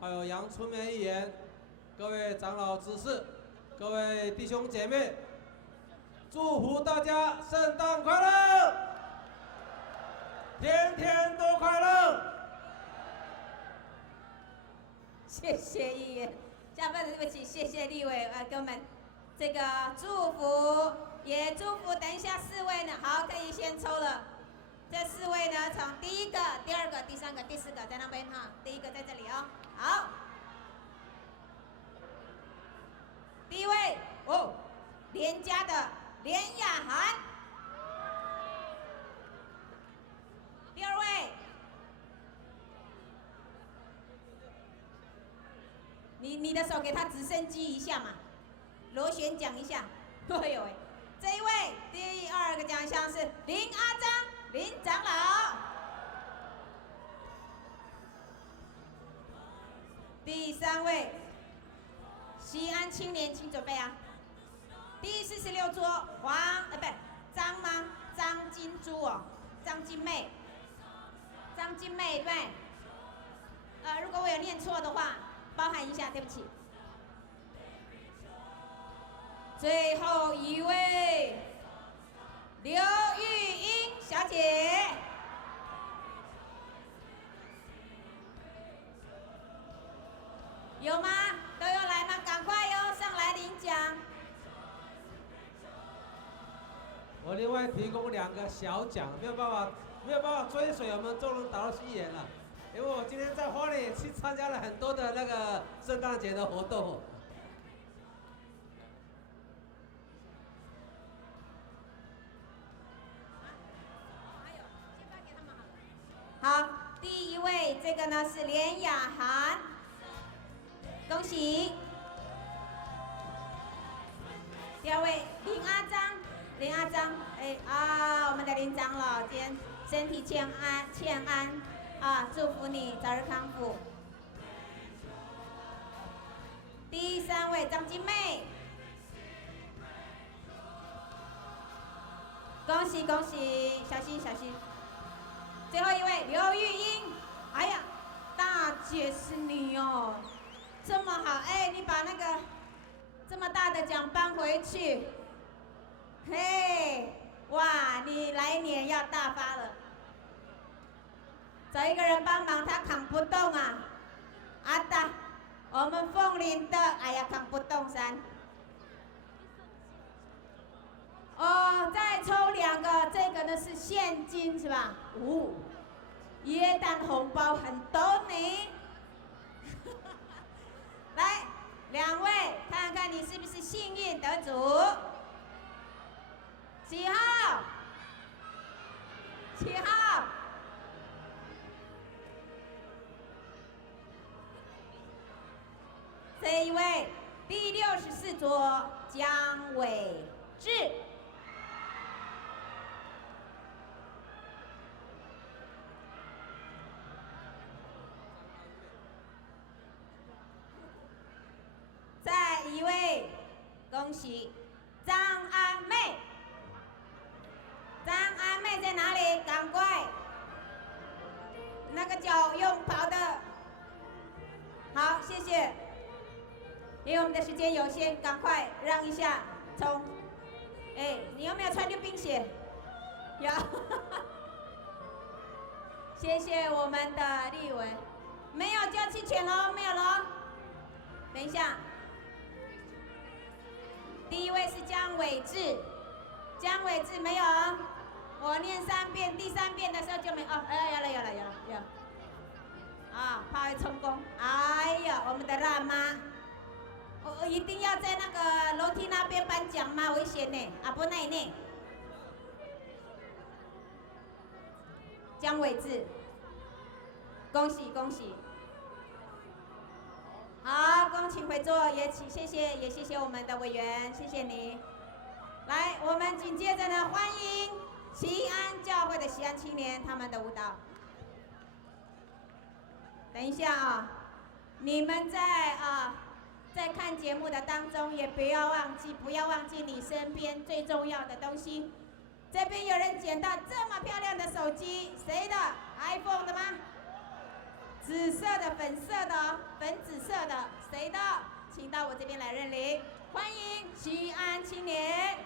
还有杨春梅议员，各位长老执事，各位弟兄姐妹，祝福大家圣诞快乐，天天都快乐。谢谢议员，下半对不起，谢谢立委给我们这个祝福，也祝福等一下4位呢，好，可以先抽了。 这4位呢，从第1个、第2个、第3个、第4个在那边哈，第1个在这里哦。好，第1位哦，连家的连雅涵。第2位，你的手给他直升机一下嘛，螺旋桨一下。哎呦喂，这一位第2个奖项是林阿章。 林长老，第3位，西安青年，请准备啊。第46桌张吗？张金珠哦，张金妹，张金妹对。如果我有念错的话，包涵一下，对不起。最后一位。 刘玉英小姐，有吗？都有来吗？赶快哟，上来领奖。我另外提供2个小奖，没有办法追随我们周仁导议员了，因为我今天在花莲也去参加了很多的那个圣诞节的活动。 好，第1位这个呢是连雅涵，恭喜。第2位林阿章，我们的林长老今天身体欠安啊，祝福你早日康复。第3位张金妹，恭喜，小心。 最后一位刘玉英，哎呀，大姐是你哦，这么好，你把那个这么大的奖搬回去，嘿，哇，你来年要大发了，找一个人帮忙，他扛不动啊，阿达，我们凤林的，哎呀，扛不动山。 哦，再抽2个，这个呢是现金是吧？耶诞红包很懂你。来，2位，看看你是不是幸运得主。几号？这一位，第64桌江伟志。在恭喜张安妹。张安妹在哪里？赶快，那个脚用跑的。好，谢谢。因为我们的时间有限，赶快让一下。冲！哎，你有没有穿溜冰鞋？有。谢谢我们的立委。没有就弃权喽，没有喽。等一下，第一位是江伟志，江伟志没有哦，我念3遍，第3遍的时候就没哦，有了。啊，怕会成功。哎呀，我们的辣妈，我一定要在那个楼梯那边颁奖吗？危险呢，啊不奈呢。江伟志，恭喜恭喜。好，恭请回座，也谢谢我们的委员，谢谢你。来，我们紧接着呢，欢迎西安教会的西安青年他们的舞蹈。等一下啊，你们在看节目的当中，也不要忘记你身边最重要的东西。这边有人捡到这么漂亮的手机，谁的 ？iPhone 的吗？紫色的、粉色的、粉紫色的，谁的？请到我这边来认领。欢迎西安青年。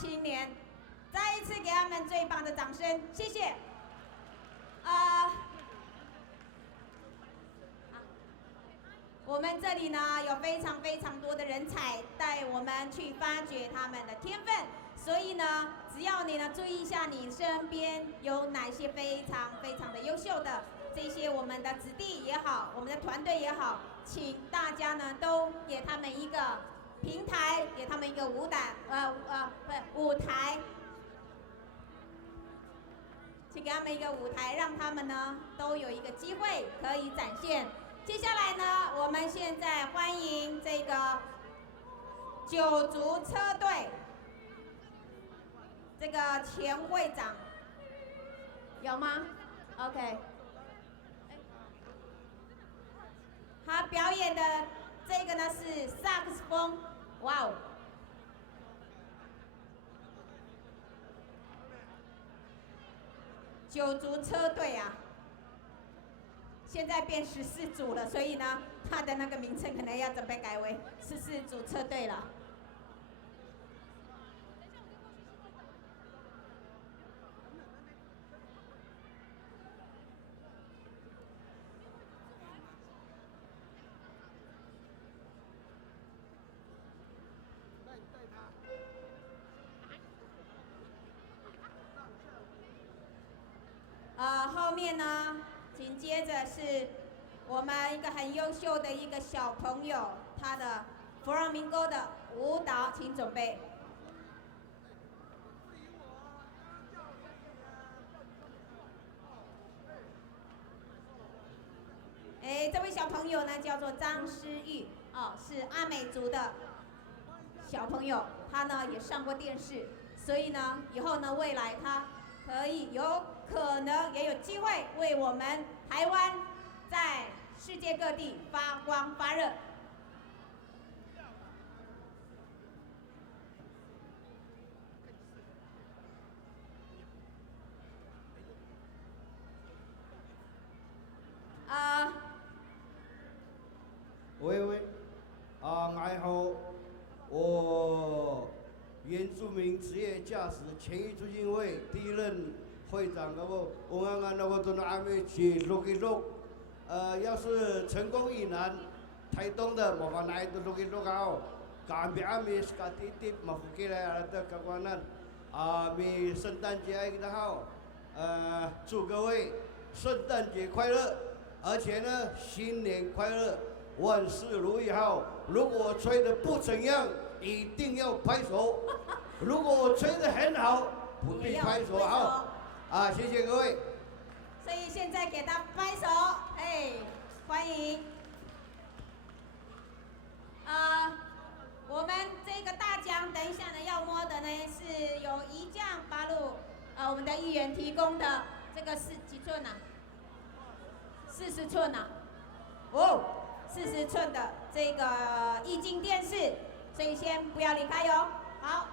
青年，再一次给他们最棒的掌声，谢谢。我们这里呢有非常非常多的人才带我们去发掘他们的天分，所以呢，只要你呢注意一下你身边有哪些非常非常的优秀的这些我们的子弟也好，我们的团队也好，请大家呢都给他们一个平台，给他们一个舞台，请给他们一个舞台，让他们呢都有一个机会可以展现。接下来呢，我们现在欢迎这个九族车队这个前会长，有吗 ？OK。他表演的这个呢是萨克斯风，哇哦！九族车队啊，现在变14组了，所以呢，他的那个名称可能要准备改为14组车队了。后面呢，紧接着是我们一个很优秀的一个小朋友，他的弗朗明哥的舞蹈，请准备。这位小朋友呢叫做张诗玉，是阿美族的小朋友，他呢也上过电视，所以呢以后呢未来他可能也有机会为我们台湾在世界各地发光发热。爱好我原住民职业驾驶权益促进会第1任会长，我刚那个都还没去录一录，要是成功以南，台东的麻烦来都录一录好，干别阿米斯卡弟弟马福给来的各关难，米圣诞节爱的好，祝各位圣诞节快乐，而且呢新年快乐，万事如意好。如果我吹的不怎样，一定要拍手；如果我吹的很好，不必拍手好。谢谢各位。所以现在给他拍手，欢迎。我们这个大奖，等一下呢要摸的呢是有1将8路，我们的议员提供的这个是几寸啊？40寸啊，40寸的这个液晶电视，所以先不要离开哟。好。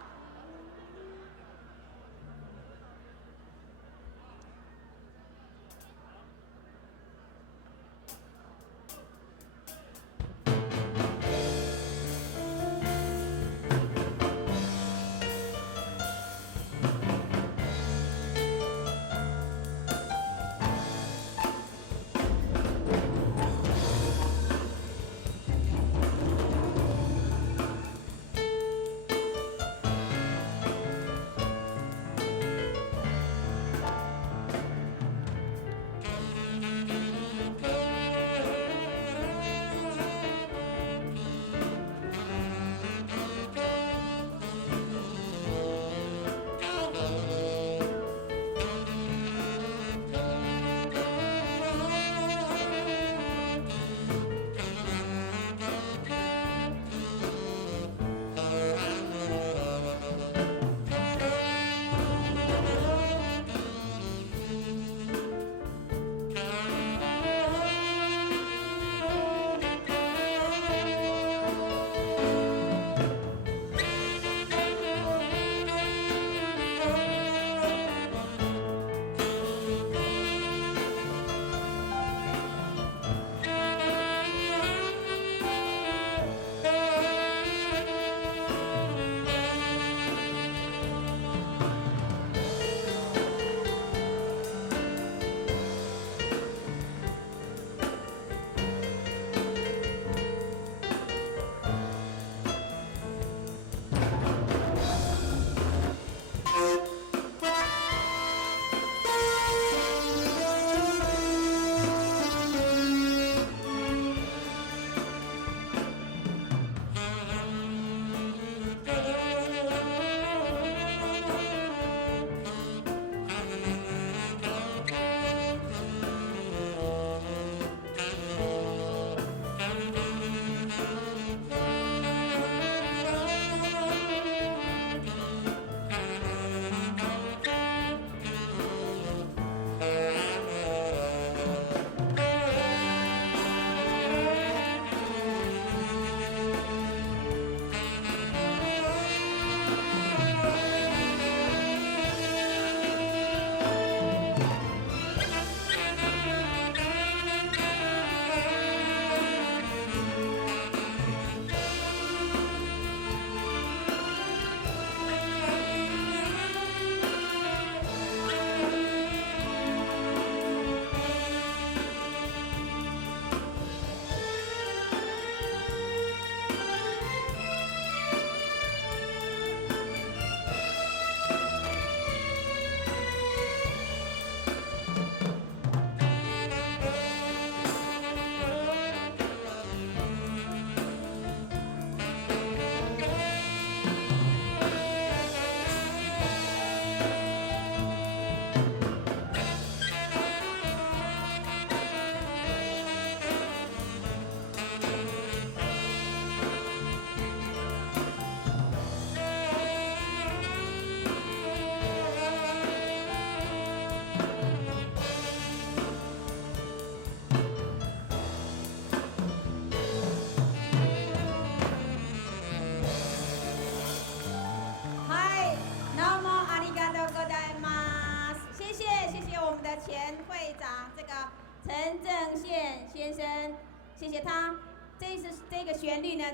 谢谢他。这个旋律呢，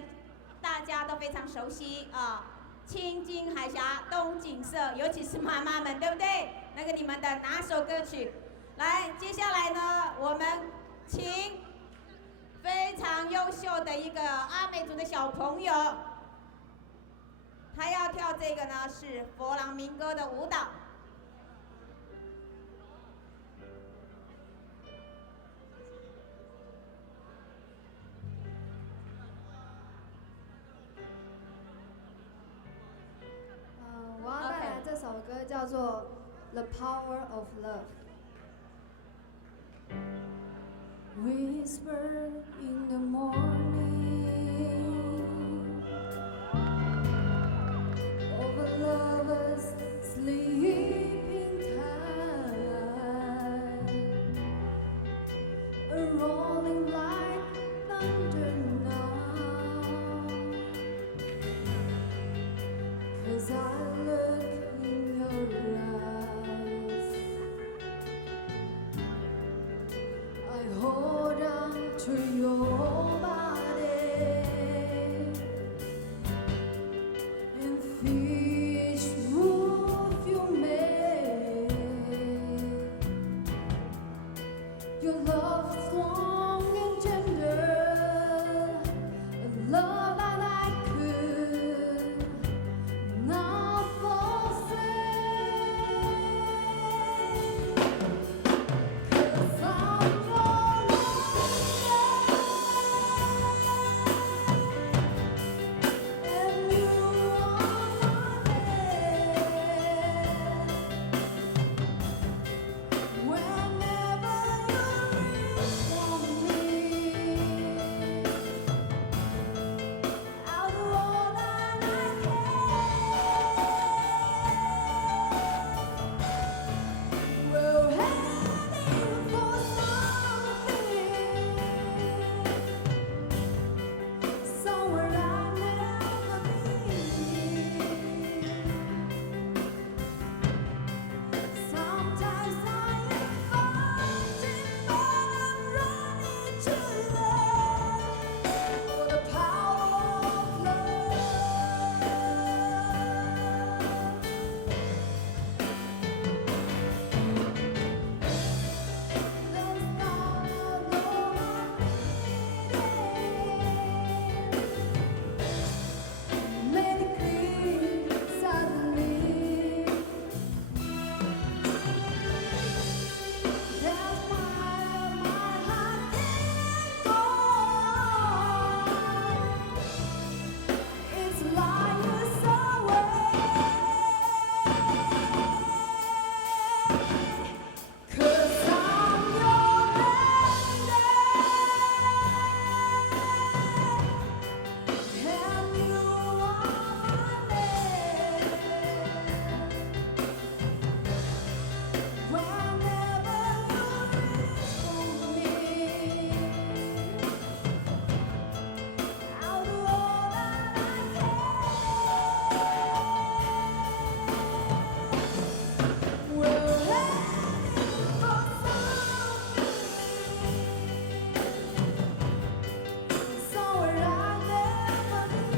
大家都非常熟悉啊。青金海峡东景色，尤其是妈妈们，对不对？那个你们的拿手歌曲。来，接下来呢，我们请非常优秀的一个阿美族的小朋友，他要跳这个呢是佛朗明哥的舞蹈。我要带来这首歌叫做《The Power of Love》。Whisper in the morning over lovers sleeping time, a rolling like thunder now. 'Cause I look in your eyes, I hold on to your body and fish move you made. Your love is strong and tender, a love that I could not forsake. 'Cause I'm your and you are my whenever you reach for me. I'll do all that I can. We're heading for something, somewhere I've never been. Sometimes I am fighting, but I'm running to love, for the power of love. Don't stop, no, I'm bleeding. Made it clear suddenly. That's why my heart can't go on. It's like you're somewhere. 'Cause I'm your lady, and you are my whenever you reach for me, I'll do all that I can. We're heading for something, somewhere I've never been.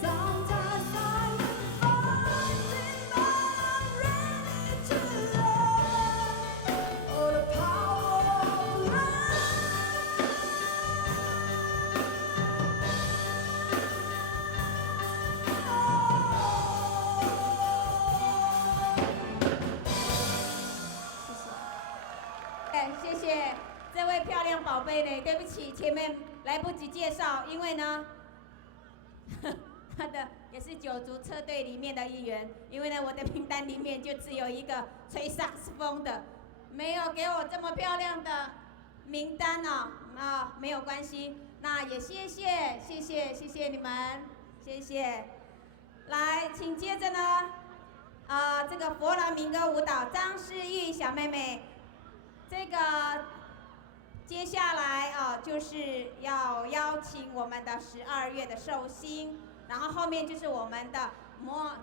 Sometimes I am fighting, but I'm ready to love, oh, the power of love. 谢谢这位漂亮宝贝呢。对不起，前面来不及介绍，因为呢，他的也是九族车队里面的一员。因为呢，我的名单里面就只有一个吹萨克斯风的，没有给我这么漂亮的名单哦。没有关系，那也谢谢你们，谢谢。来，请接着呢，这个佛朗明哥舞蹈，张诗玉小妹妹。这个接下来就是要邀请我们的12月的寿星，然后后面就是我们的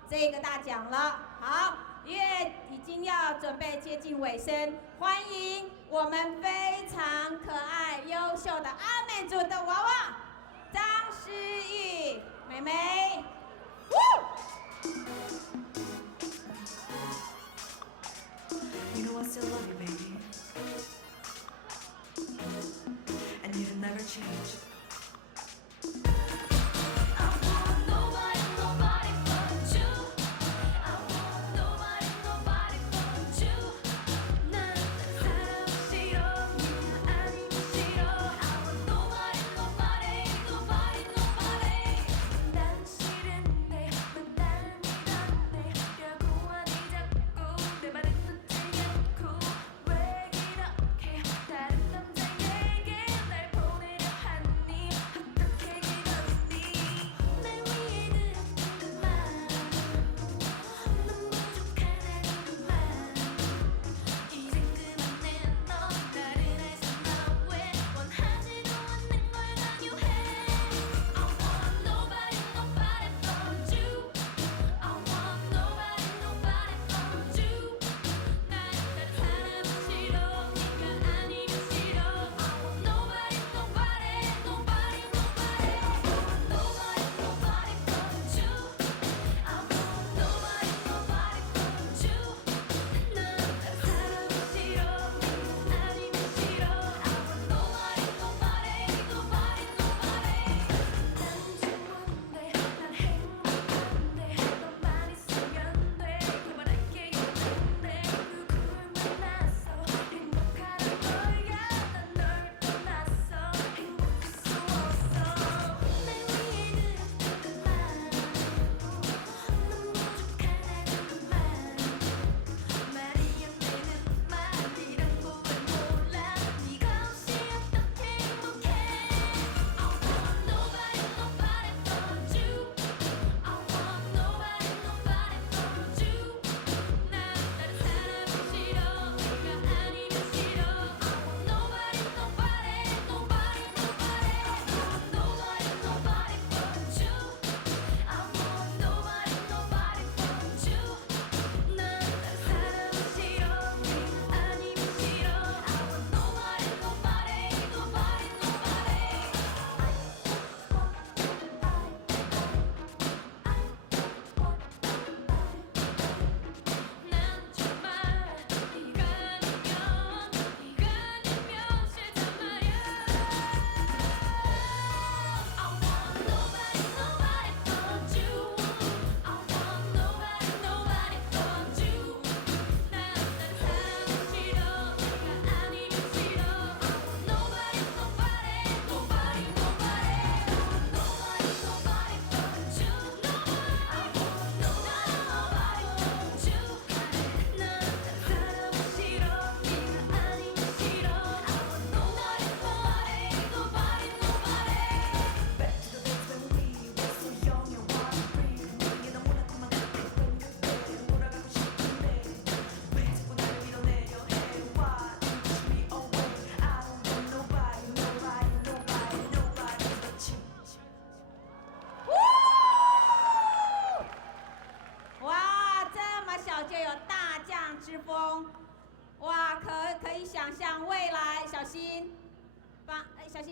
这个大奖了。好，因为已经要准备接近尾声，欢迎我们非常可爱、优秀的阿美族的娃娃张诗玉妹妹。You know I still love you, baby. And you'll never change.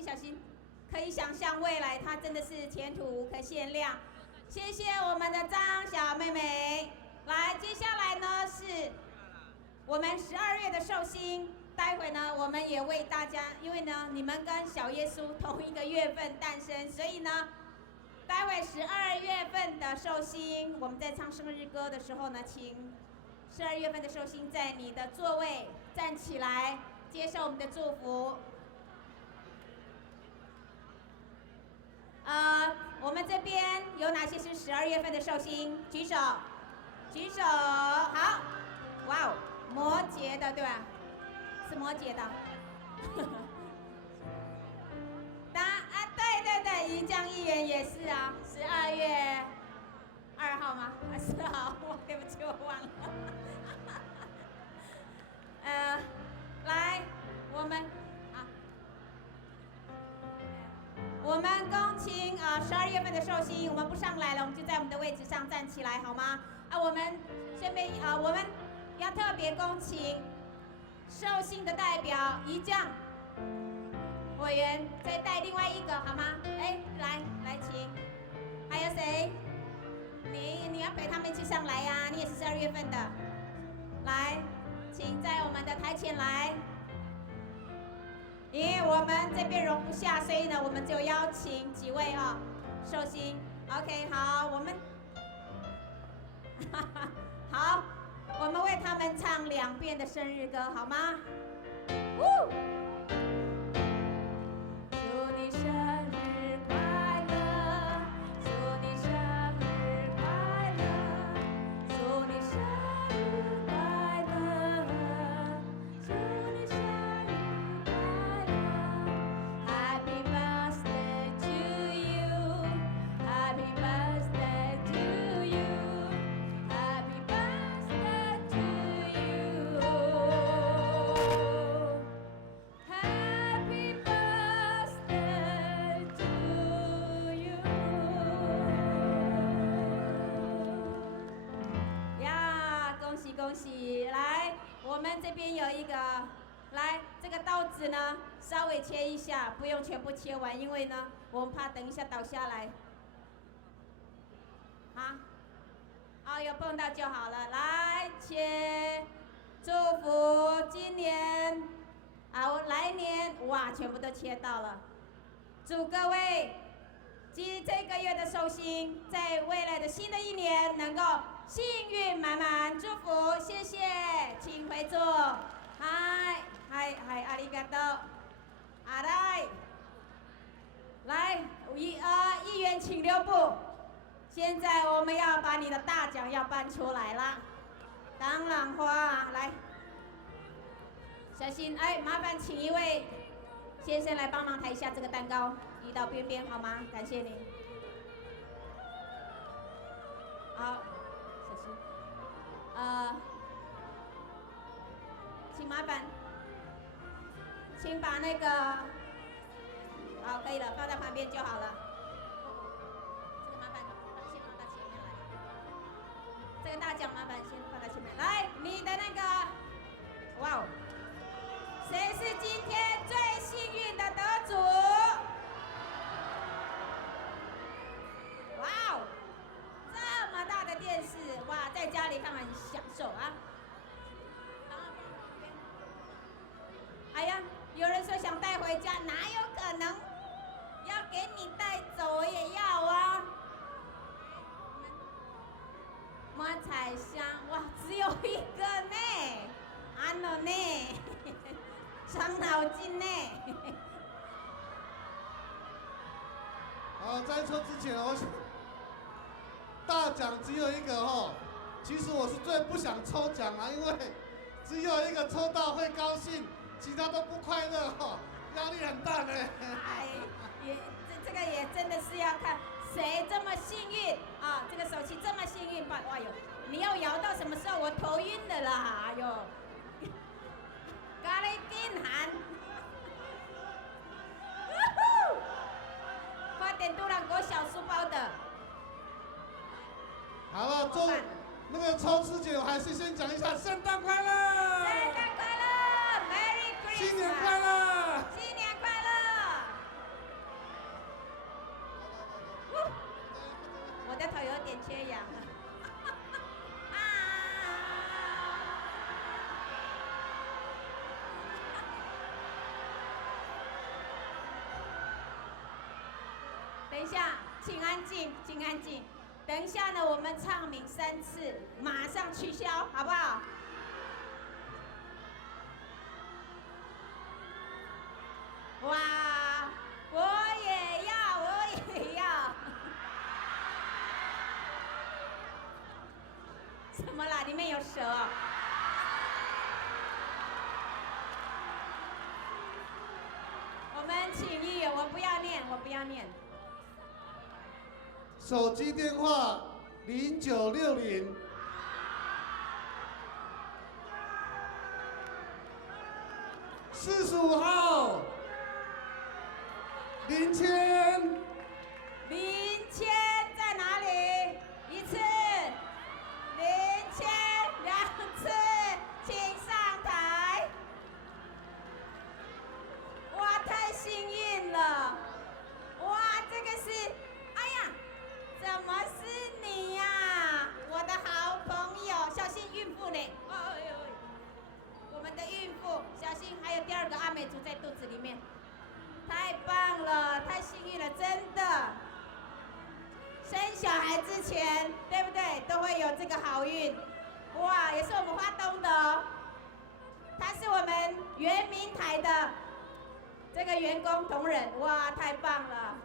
小心，可以想象未来它真的是前途无可限量。谢谢我们的张小妹妹。来，接下来呢是我们12月的寿星，待会呢我们也为大家，因为呢你们跟小耶稣同一个月份诞生，所以呢待会12月份的寿星，我们在唱生日歌的时候呢，请12月份的寿星在你的座位站起来，接受我们的祝福。我们这边有哪些是12月份的寿星？举手，举手。好，哇哦，摩羯的对吧？是摩羯的。对，宜江议员也是啊，12月2号吗？还是4号？对不起，我忘了。来，我们恭请12月份的寿星，我们不上来了，我们就在我们的位置上站起来好吗？我们顺便我们要特别恭请寿星的代表仪将委员再带另外一个好吗？哎，来请，还有谁？你要陪他们一起上来呀、你也是12月份的，来，请在我们的台前来。因为我们这边容不下，所以呢，我们就邀请几位寿星。OK， 好，我们好，我们为他们唱2遍的生日歌，好吗？祝你生日快乐，祝你生日快乐，祝你生日快乐，祝你生日快乐 ，Happy birthday to you, Happy birthday to you, Happy birthday to you, Happy birthday to you。呀，恭喜恭喜！来，我们这边有一个，来，这个刀子呢，稍微切一下，不用全部切完，因为呢，我们怕等一下倒下来。有碰到就好了。来，切，祝福今年来年，哇，全部都切到了。祝各位这个月的寿星，在未来的新的一年能够幸运满满，祝福，谢谢，请回座。嗨，ありがとう。来，议员请留步。现在我们要把你的大奖要搬出来啦，当然花，来，小心，麻烦请一位先生来帮忙抬一下这个蛋糕，移到边边好吗？感谢你。好，小心。请麻烦，请把那个，好，可以了，放在旁边就好了。这个麻烦先放到前面来。这个大奖麻烦先放到前面来，你的那个，哇哦，谁是今天最幸运的得主？哇哦，这么大的电视，哇，在家里看很享受啊。哎呀，有人说想带回家，哪有可能？要给你带走，我也要啊。摸彩箱，哇，只有一个呢，安了呢，伤脑筋呢。好，在抽之前，大奖只有一个哦。其实我是最不想抽奖啊，因为只有一个抽到会高兴。其他都不快乐哈，压力很大呢。这个也真的是要看谁这么幸运啊！这个手气这么幸运吧？哎呦，你要摇到什么时候？我头晕的啦！哎呦，咖喱丁寒，快点都让我小书包的。好了，那个抽之前，我还是先讲一下圣诞快乐。圣诞快乐 ，Merry Christmas！ 新年快乐！新年快乐！我的头有点缺氧。等一下，请安静，请安静。等一下呢，我们唱名3次，马上取消，好不好？哇，我也要，我也要。怎么啦？里面有蛇哦。我们请议员，我不要念，我不要念。手机电话0960。45号。林谦。林谦在哪里？一次。林心，还有第二个阿美族在肚子里面，太棒了，太幸运了，真的。生小孩之前，对不对？都会有这个好运，哇，也是我们花东的哦。他是我们原民台的这个员工同仁，哇，太棒了！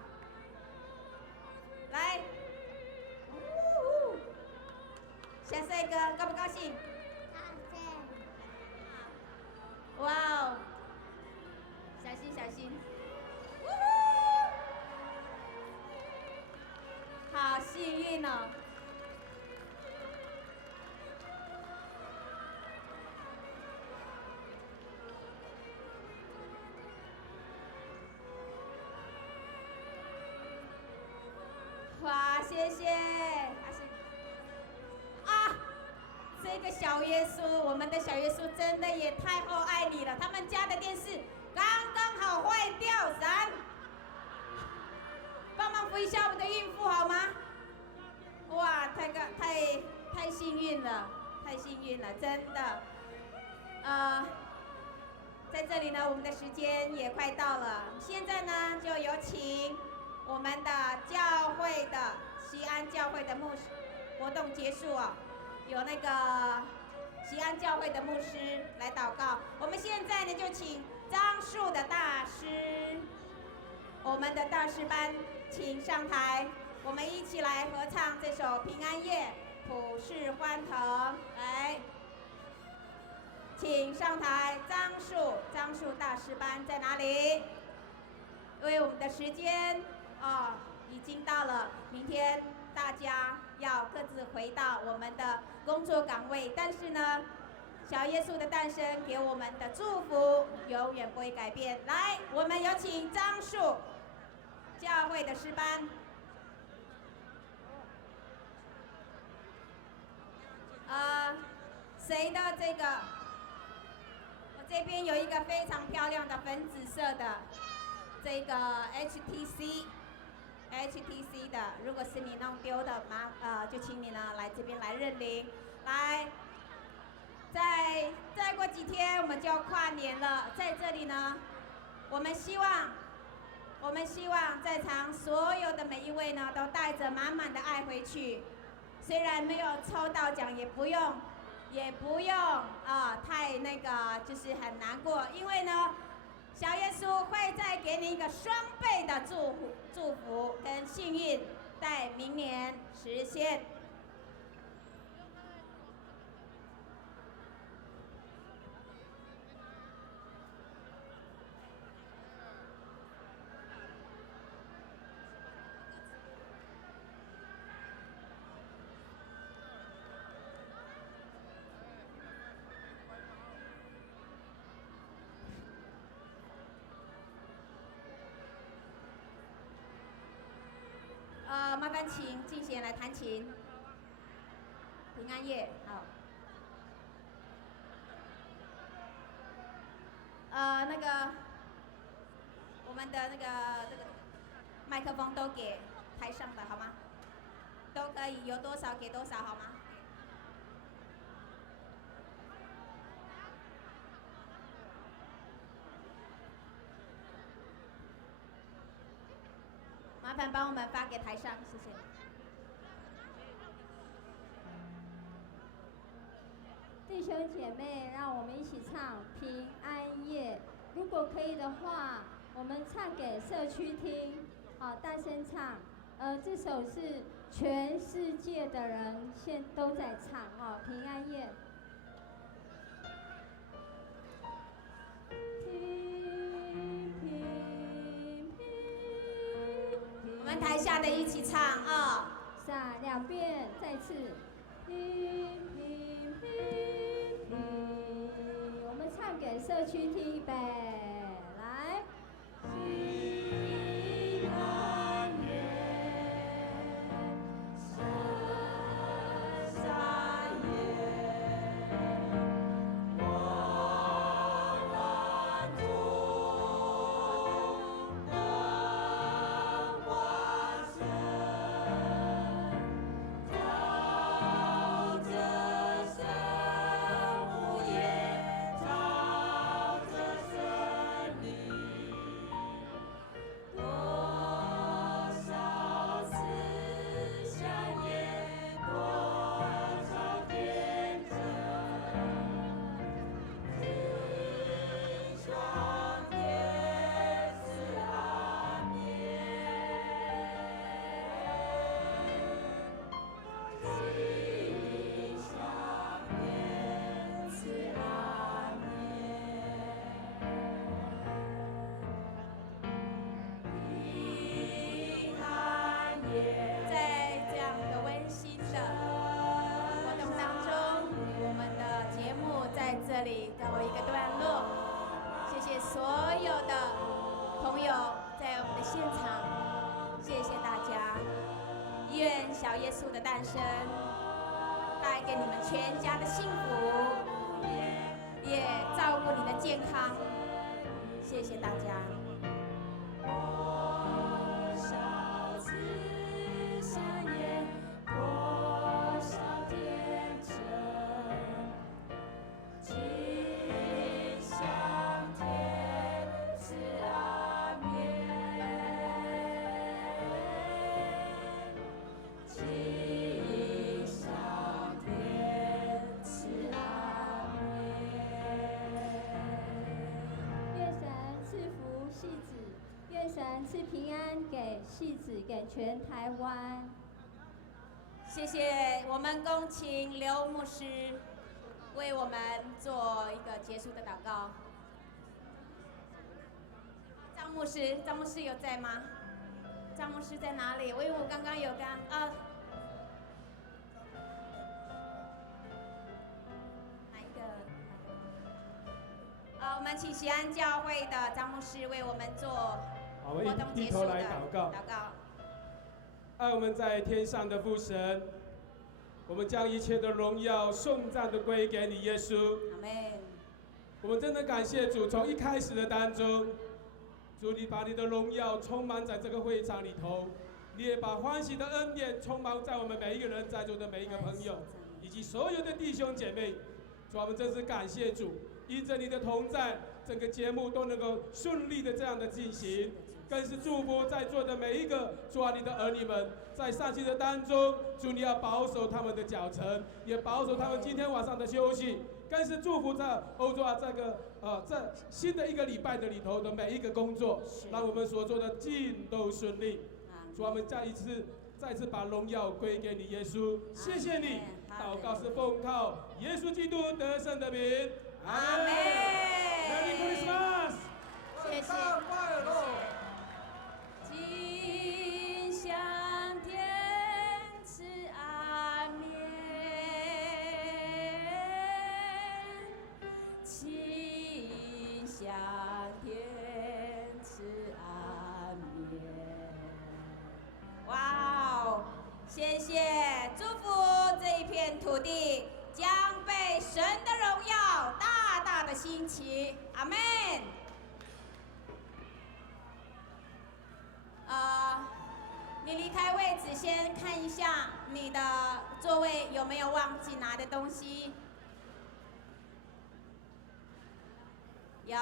来，小帅哥高不高兴？哇哦，小心小心！好幸运哦！哇，谢谢！啊，这个小耶稣，我们的小耶稣真的也太厚爱你了。他们家的电视刚刚好坏掉，闪！帮忙扶一下我们的孕妇好吗？哇，太幸运了，太幸运了，真的。在这里呢，我们的时间也快到了，现在呢就有请我们的教会的西安教会的牧师，活动结束哦，有那个西安教会的牧师来祷告。我们现在呢就请樟树的大师，我们的大师班请上台，我们一起来合唱这首《平安夜》，普世欢腾。来，请上台，樟树大师班在哪里？因为我们的时间已经到了，明天大家要各自回到我们的工作岗位，但是呢，小耶稣的诞生给我们的祝福永远不会改变。来，我们有请樟树教会的诗班。谁的这个？我这边有一个非常漂亮的粉紫色的这个 HTC 的，如果是你弄丢的，就请你呢来这边来认领。来，再过几天我们就要跨年了，在这里呢，我们希望在场所有的每一位呢，都带着满满的爱回去。虽然没有抽到奖，也不用太那个，就是很难过，因为呢，小耶稣会再给你一个双倍的祝福跟幸运，在明年实现。麻烦请敬贤来弹琴，平安夜，好。那个，我们的这个麦克风都给台上的好吗？都可以，有多少给多少好吗？麻烦帮我们发给台上，谢谢。弟兄姐妹，让我们一起唱《平安夜》。如果可以的话，我们唱给社区听，好，大声唱。这首是全世界的人都在唱哦，《平安夜》。我们台下的一起唱啊！2遍，再次。我们唱给社区听，预备，来。平安夜，深山夜，我们中灯光生，照着生无夜，照着里告一个段落。谢谢所有的朋友在我们的现场，谢谢大家。愿小耶稣的诞生带给你们全家的幸福，也照顾你的健康。谢谢大家。赐平安给戏子，给全台湾。谢谢，我们恭请刘牧师为我们做一个结束的祷告。张牧师有在吗？张牧师在哪里？因为我刚刚有跟哪一个？我们请西安教会的张牧师为我们做。我们低头来祷告。爱我们在天上的父神，我们将一切的荣耀、颂赞都归给你，耶稣。阿们。我们真的感谢主，从一开始的当中，主你把你的荣耀充满在这个会场里头，你也把欢喜的恩典充满在我们每一个人在座的每一个朋友，以及所有的弟兄姐妹。主，我们真是感谢主，因着你的同在，整个节目都能够顺利的这样的进行。更是祝福在座的每一个主啊，你的儿女们在上期的当中，主你要保守他们的脚程，也保守他们今天晚上的休息。更是祝福在欧洲啊这新的一个礼拜的里头的每一个工作，让我们所做的尽都顺利。主啊，我们再次把荣耀归给你，耶稣，谢谢你。祷告是奉靠耶稣基督得胜的名，阿门。Merry Christmas， 谢谢。吉祥天赐阿们，吉祥天赐阿们。哇哦，谢谢，祝福这一片土地将被神的荣耀大大的兴起，阿们。你离开位置，先看一下你的座位有没有忘记拿的东西。有，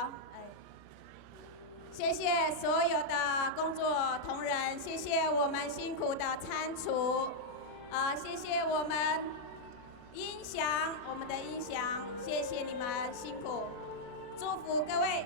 谢谢所有的工作同仁，谢谢我们辛苦的餐厨，谢谢我们音响，谢谢你们辛苦，祝福各位。